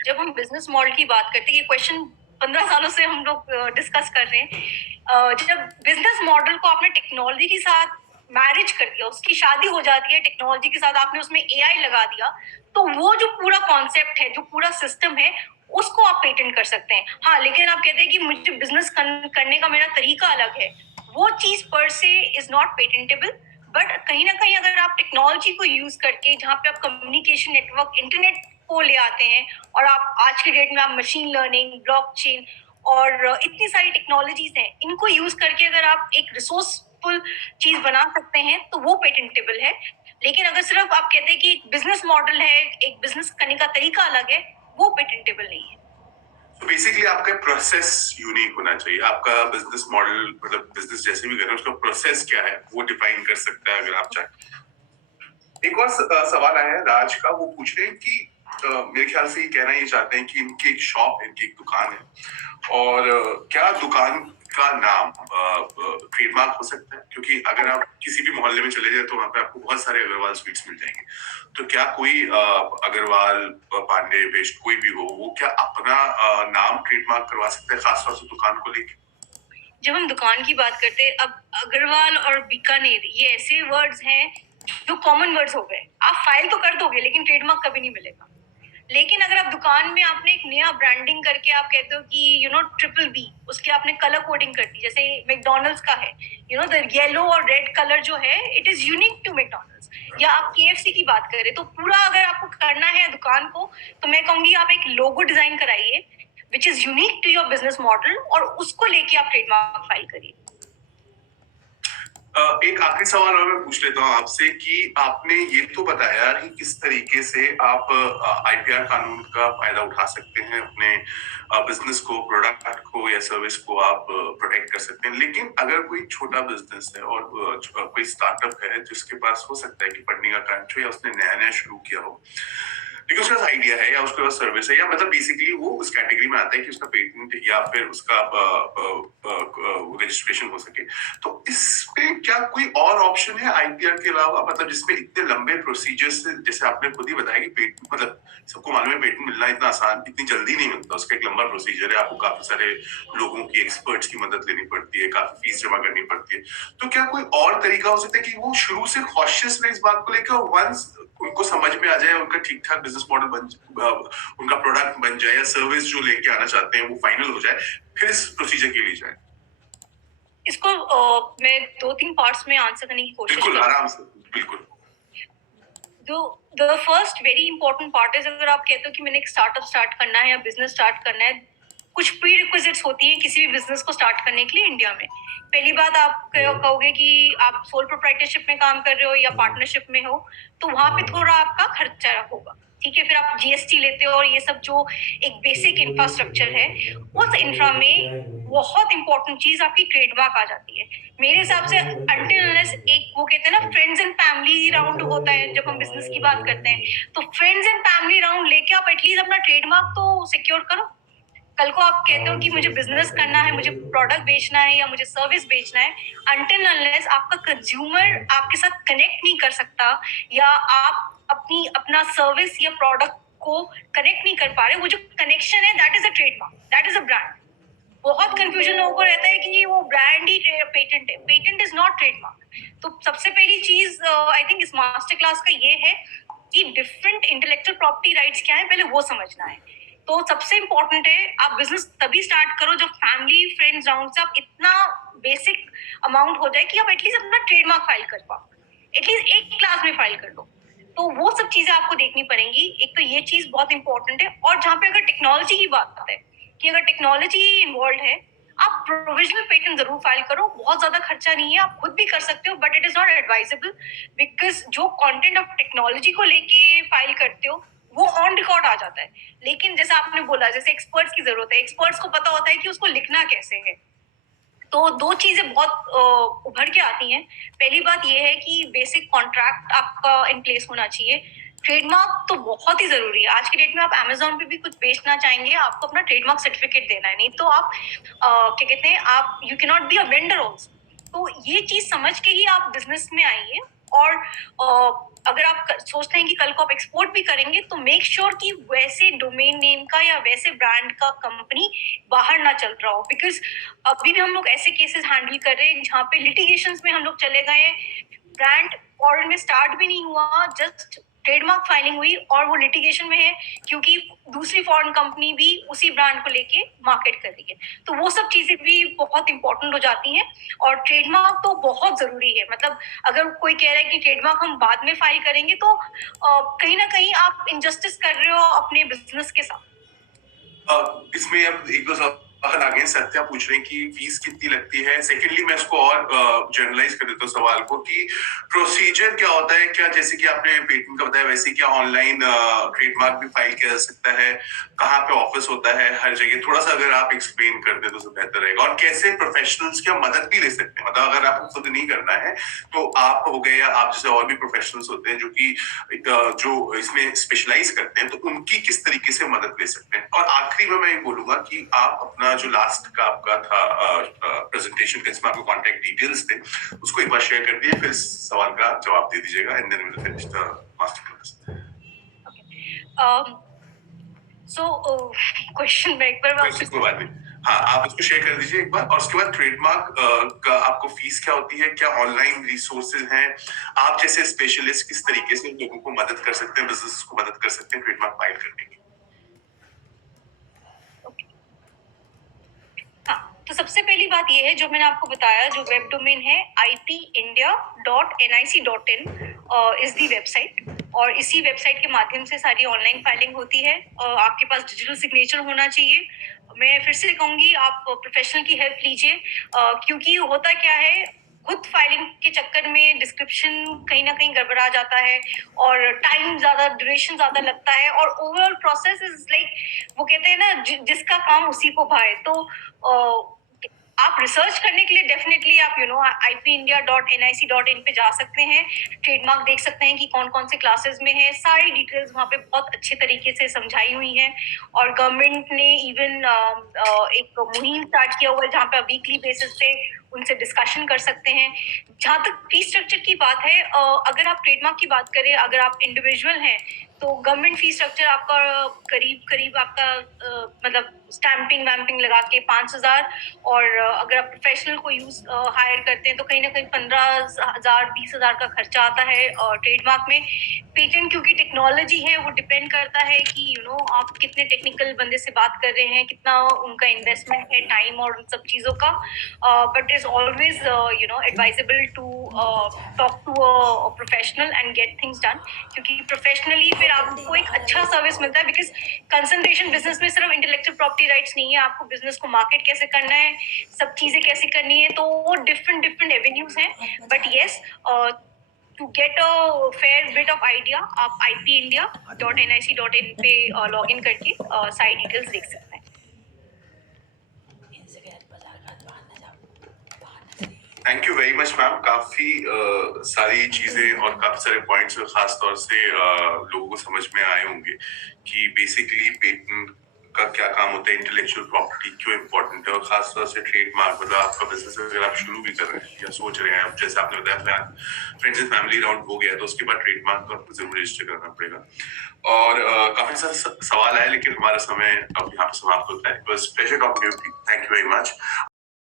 जब हम बिजनेस मॉडल की बात करते हैं, ये क्वेश्चन 15 सालों से हम लोग डिस्कस कर रहे हैं। जब बिजनेस मॉडल को आपने टेक्नोलॉजी के साथ मैरिज कर दिया, उसकी शादी हो जाती है टेक्नोलॉजी के साथ, आपने उसमें एआई लगा दिया, तो वो जो पूरा कॉन्सेप्ट है, जो पूरा सिस्टम है, उसको आप पेटेंट कर सकते हैं। हाँ, लेकिन आप कहते हैं कि मुझे बिजनेस करने का मेरा तरीका अलग है, वो चीज पर से इज नॉट पेटेंटेबल। बट कहीं ना कहीं अगर आप टेक्नोलॉजी को यूज करके, जहाँ पे आप कम्युनिकेशन नेटवर्क इंटरनेट को ले आते हैं, और आप आज के डेट में आप मशीन लर्निंग, ब्लॉकचेन और इतनी सारी टेक्नोलॉजीज हैं, इनको यूज करके अगर आप एक रिसोर्सफुल चीज बना सकते हैं तो वो पेटेंटेबल है। लेकिन अगर सिर्फ आप कहते हैं कि एक बिजनेस मॉडल है, एक बिजनेस करने का तरीका अलग है, वो पेटेंटेबल नहीं है। तो बेसिकली आपका प्रोसेस यूनिक होना चाहिए, आपका बिजनेस मॉडल, मतलब बिजनेस जैसे भी करें उसका प्रोसेस क्या है वो डिफाइन कर सकता है अगर आप चाहें। एक और सवाल आया है राज का, वो पूछ रहे हैं कि मेरे ख्याल से ये कहना ये चाहते हैं कि इनकी एक शॉप है, इनकी एक दुकान है, और क्या दुकान का नाम ट्रेडमार्क हो सकता है? क्योंकि अगर आप किसी भी मोहल्ले में चले जाए तो वहां पे आपको बहुत सारे अग्रवाल स्वीट्स मिल जाएंगे, तो क्या कोई अग्रवाल, पांडे, बेस्ट कोई भी हो, वो क्या अपना नाम ट्रेडमार्क करवा सकता है, खासतौर से दुकान को लेकर? जब हम दुकान की बात करते हैं, अब अग्रवाल और बीकानेर ये ऐसे वर्ड्स हैं जो कॉमन वर्ड्स हो गए। आप फाइल तो कर दोगे लेकिन ट्रेडमार्क कभी नहीं मिलेगा। लेकिन अगर आप दुकान में आपने एक नया ब्रांडिंग करके आप कहते हो कि ट्रिपल बी, उसके आपने कलर कोडिंग कर दी, जैसे मैकडॉनल्ड्स का है, द येलो और रेड कलर जो है it is unique to McDonald's. या आप केएफसी की बात करें तो पूरा अगर आपको करना है दुकान को, तो मैं कहूंगी आप एक लोगो डिजाइन कराइए which is unique to your business model, और उसको लेके आप ट्रेडमार्क फाइल करिए। एक आखिरी सवाल और मैं पूछ लेता हूँ आपसे कि आपने ये तो बताया कि किस तरीके से आप आईपीआर कानून का फायदा उठा सकते हैं, अपने बिजनेस को, प्रोडक्ट को या सर्विस को आप प्रोटेक्ट कर सकते हैं, लेकिन अगर कोई छोटा बिजनेस है और कोई स्टार्टअप है जिसके पास हो सकता है कि फंडिंग का crunch हो, या उसने नया नया शुरू किया हो, लेकिन उसके पास आइडिया है या उसके पास सर्विस है, या मतलब बेसिकली वो उस कैटेगरी में आता है कि उसका पेटेंट या फिर उसका रजिस्ट्रेशन हो सके, तो इसमें क्या कोई और ऑप्शन है आईपीआर के अलावा, मतलब जिसमें इतने लंबे प्रोसीजर्स, जैसे आपने खुद ही बताया कि पेटेंट, मतलब सबको मालूम है पेटेंट मिलना इतना आसान, इतनी जल्दी नहीं मिलता, उसका एक लंबा प्रोसीजर है, आपको काफी सारे लोगों की, एक्सपर्ट्स की मदद लेनी पड़ती है, काफी फीस जमा करनी पड़ती है, तो क्या कोई और तरीका हो सकता है कि वो शुरू से कॉशियस रहे इस बात को लेकर, वंस उनको समझ में आ जाए, उनका ठीक ठाक बिजनेस मॉडल उनका प्रोडक्ट बन जाए या सर्विस जो लेके आना चाहते हैं वो फाइनल हो जाए, फिर इस प्रोसीजर के लिए जाए? इसको मैं 2-3 पार्ट्स में आंसर करने की कोशिश बिल्कुल करूँ। आराम से, बिल्कुल। The first very important part is, अगर आप कहते हो कि मैंने एक स्टार्टअप स्टार्ट करना है या बिजनेस स्टार्ट करना है, कुछ प्री रिक्विजिट्स होती है किसी भी बिजनेस को स्टार्ट करने के लिए इंडिया में। पहली बात आप कहोगे कि आप सोल प्रोप्राइटरशिप में काम कर रहे हो या पार्टनरशिप में हो, तो वहां पे थोड़ा आपका खर्चा होगा, ठीक है। फिर आप जीएसटी लेते हो और ये सब जो एक बेसिक इंफ्रास्ट्रक्चर है, उस इंफ्रा में बहुत इंपॉर्टेंट चीज आपकी ट्रेडमार्क आ जाती है मेरे हिसाब से। अनटिल अनलेस एक वो कहते हैं ना फ्रेंड्स एंड फैमिली राउंड होता है जब हम बिजनेस की बात करते हैं, तो फ्रेंड्स एंड फैमिली राउंड लेके आप एटलीस्ट अपना ट्रेडमार्क तो सिक्योर करो। कल को आप कहते हो कि मुझे बिजनेस करना है, मुझे प्रोडक्ट बेचना है या मुझे सर्विस बेचना है, अनटिल अनलेस आपका कंज्यूमर आपके साथ कनेक्ट नहीं कर सकता या आप अपना सर्विस या प्रोडक्ट को कनेक्ट नहीं कर पा रहे, वो जो कनेक्शन है that is a trademark, that is a brand. बहुत कंफ्यूजन लोगों को रहता है कि वो ब्रांड ही पेटेंट है, पेटेंट इज नॉट ट्रेडमार्क। तो सबसे पहली चीज आई थिंक इस मास्टर क्लास का ये है कि डिफरेंट इंटेलेक्चुअल प्रॉपर्टी राइट्स क्या है, पहले वो समझना है। तो सबसे इंपॉर्टेंट है आप बिजनेस तभी स्टार्ट करो जब फैमिली फ्रेंड्स राउंड से आप इतना बेसिक अमाउंट हो जाए कि आप एटलीस्ट अपना ट्रेडमार्क फाइल कर पाओ, एटलीस्ट एक क्लास में फाइल कर लो। तो वो सब चीजें आपको देखनी पड़ेंगी। एक तो ये चीज बहुत इंपॉर्टेंट है। और जहाँ पे अगर टेक्नोलॉजी की बात है कि अगर टेक्नोलॉजी इन्वॉल्व है, आप प्रोविजनल पेटेंट जरूर फाइल करो। बहुत ज्यादा खर्चा नहीं है, आप खुद भी कर सकते हो, but it is not advisable because जो कंटेंट आप टेक्नोलॉजी को लेके फाइल करते हो वो ऑन रिकॉर्ड आ जाता है। लेकिन जैसा आपने बोला, जैसे एक्सपर्ट्स की जरूरत है, एक्सपर्ट्स को पता होता है कि उसको लिखना कैसे है। तो दो चीजें बहुत उभर के आती हैं। पहली बात यह है कि बेसिक कॉन्ट्रैक्ट आपका इन प्लेस होना चाहिए। ट्रेडमार्क तो बहुत ही जरूरी है। आज के डेट में आप अमेजोन पे भी कुछ बेचना चाहेंगे, आपको अपना ट्रेडमार्क सर्टिफिकेट देना है, नहीं तो आप क्या कहते हैं, आप you can not be a vendor also. तो ये चीज समझ के ही आप बिजनेस में आइए। और अगर आप सोचते हैं कि कल को आप एक्सपोर्ट भी करेंगे, तो मेक श्योर कि वैसे डोमेन नेम का या वैसे ब्रांड का कंपनी बाहर ना चल रहा हो। बिकॉज अभी भी हम लोग ऐसे केसेस हैंडल कर रहे हैं जहाँ पे लिटिगेशंस में हम लोग चले गए, ब्रांड फॉरेन में स्टार्ट भी नहीं हुआ, जस्ट ट्रेडमार्क फाइलिंग हुई और वो लिटिगेशन में है क्योंकि दूसरी फॉरेन कंपनी भी उसी ब्रांड को लेके मार्केट कर रही है। तो वो सब चीजें भी बहुत इंपॉर्टेंट हो जाती हैं। और ट्रेडमार्क तो बहुत जरूरी है। मतलब अगर कोई कह रहा है कि ट्रेडमार्क हम बाद में फाइल करेंगे, तो कहीं ना कहीं आप इनजस्टिस कर रहे हो अपने बिजनेस के साथ। इसमें अब एक दो सवाल आ गए। सत्या पूछ रहे हैं कि फीस कितनी लगती है। सेकेंडली मैं इसको और जनरलाइज कर देता हूँ सवाल को कि प्रोसीजर क्या होता है। क्या जैसे कि आपने पेटेंट का बताया, वैसे क्या ऑनलाइन ट्रेडमार्क भी फाइल किया जा सकता है? कहाँ पे ऑफिस होता है? हर जगह थोड़ा सा अगर आप एक्सप्लेन कर दे तो बेहतर रहेगा। और कैसे प्रोफेशनल्स की मदद भी ले सकते हैं? मतलब अगर आपको खुद नहीं करना है तो आप हो गए या आप जैसे और भी प्रोफेशनल्स होते हैं जो कि जो इसमें स्पेशलाइज करते हैं, तो उनकी किस तरीके से मदद ले सकते हैं? और आखिरी में मैं ये बोलूंगा कि आप अपना जो लास्ट का आपका था प्रेजेंटेशन का, इसमें आपके कॉन्टेक्ट डिटेल्स थे, उसको एक बार शेयर कर दिए, फिर इस सवाल का जवाब दे दीजिएगा, and then we will finish the master class. So question में एक बार कोई बात नहीं। हाँ, आप इसको शेयर कर दीजिए एक बार। और उसके बाद ट्रेडमार्क का आपको फीस क्या होती है, क्या ऑनलाइन रिसोर्सेज हैं, आप जैसे स्पेशलिस्ट किस तरीके से लोगों को मदद कर सकते हैं, बिजनेस को मदद कर सकते हैं ट्रेडमार्क फाइल करने की? तो सबसे पहली बात ये है, जो मैंने आपको बताया, जो वेब डोमेन है ipindia.nic.in इज दी वेबसाइट। और इसी वेबसाइट के माध्यम से सारी ऑनलाइन फाइलिंग होती है। आपके पास डिजिटल सिग्नेचर होना चाहिए। मैं फिर से कहूंगी, आप प्रोफेशनल की हेल्प लीजिए, क्योंकि होता क्या है, खुद फाइलिंग के चक्कर में डिस्क्रिप्शन कहीं ना कहीं गड़बड़ा जाता है और टाइम ज्यादा, ड्यूरेशन ज्यादा लगता है, और ओवरऑल प्रोसेस इज लाइक, वो कहते हैं ना, जिसका काम उसी को भाए। तो आप रिसर्च करने के लिए डेफिनेटली आप ipindia.nic.in पे जा सकते हैं, ट्रेडमार्क देख सकते हैं कि कौन कौन से क्लासेस में है, सारी डिटेल्स वहाँ पे बहुत अच्छे तरीके से समझाई हुई हैं। और गवर्नमेंट ने इवन एक मुहिम स्टार्ट किया हुआ है जहाँ पे वीकली बेसिस पे उनसे डिस्कशन कर सकते हैं। जहाँ तक फी स्ट्रक्चर की बात है, अगर आप ट्रेडमार्क की बात करें, अगर आप इंडिविजुअल हैं तो गवर्नमेंट फी स्ट्रक्चर आपका करीब करीब आपका मतलब स्टैंपिंग वैम्पिंग लगा के 5,000, और अगर आप प्रोफेशनल को हायर करते हैं तो कहीं ना कहीं 15,000 20,000 का खर्चा आता है ट्रेडमार्क में। पेटेंट क्योंकि टेक्नोलॉजी है, वो डिपेंड करता है कि आप कितने टेक्निकल बंदे से बात कर रहे हैं, कितना उनका इन्वेस्टमेंट है, टाइम और उन सब चीजों का। But is always advisable to talk to a professional and get things done, क्योंकि प्रोफेशनली फिर आपको एक अच्छा सर्विस मिलता है। बिकॉज कंसंट्रेशन बिजनेस में सिर्फ इंटेलेक्चुअल प्रॉपर्टी राइट्स नहीं है, आपको बिजनेस को मार्केट कैसे करना है, सब चीजें कैसे करनी है, तो वो डिफरेंट डिफरेंट एवेन्यूज हैं। But yes, to get a fair bit of idea, आप ipindia.nic.in पे लॉग इन करके साइट डिटेल्स देख सकते हैं। Thank you very much ma'am. काफी सारी चीजें और काफी सारे पॉइंट्स खास तौर से लोगों को समझ में आए होंगे कि बेसिकली पेटेंट का क्या काम होता है, इंटेलेक्चुअल प्रॉपर्टी क्यों इम्पोर्टेंट है, और खास तौर से ट्रेडमार्क। मतलब आपका बिजनेस अगर आप शुरू भी कर रहे हैं या सोच रहे हैं, जैसे आपने बताया फ्रेंड्स एंड फैमिली राउंड हो गया तो उसके बाद ट्रेडमार्क को आपको जरूर रजिस्टर करना पड़ेगा। और काफी सारे सवाल आए, लेकिन हमारा समय अब यहाँ पे समाप्त होता है। बस pleasure talking to you. Thank you very much.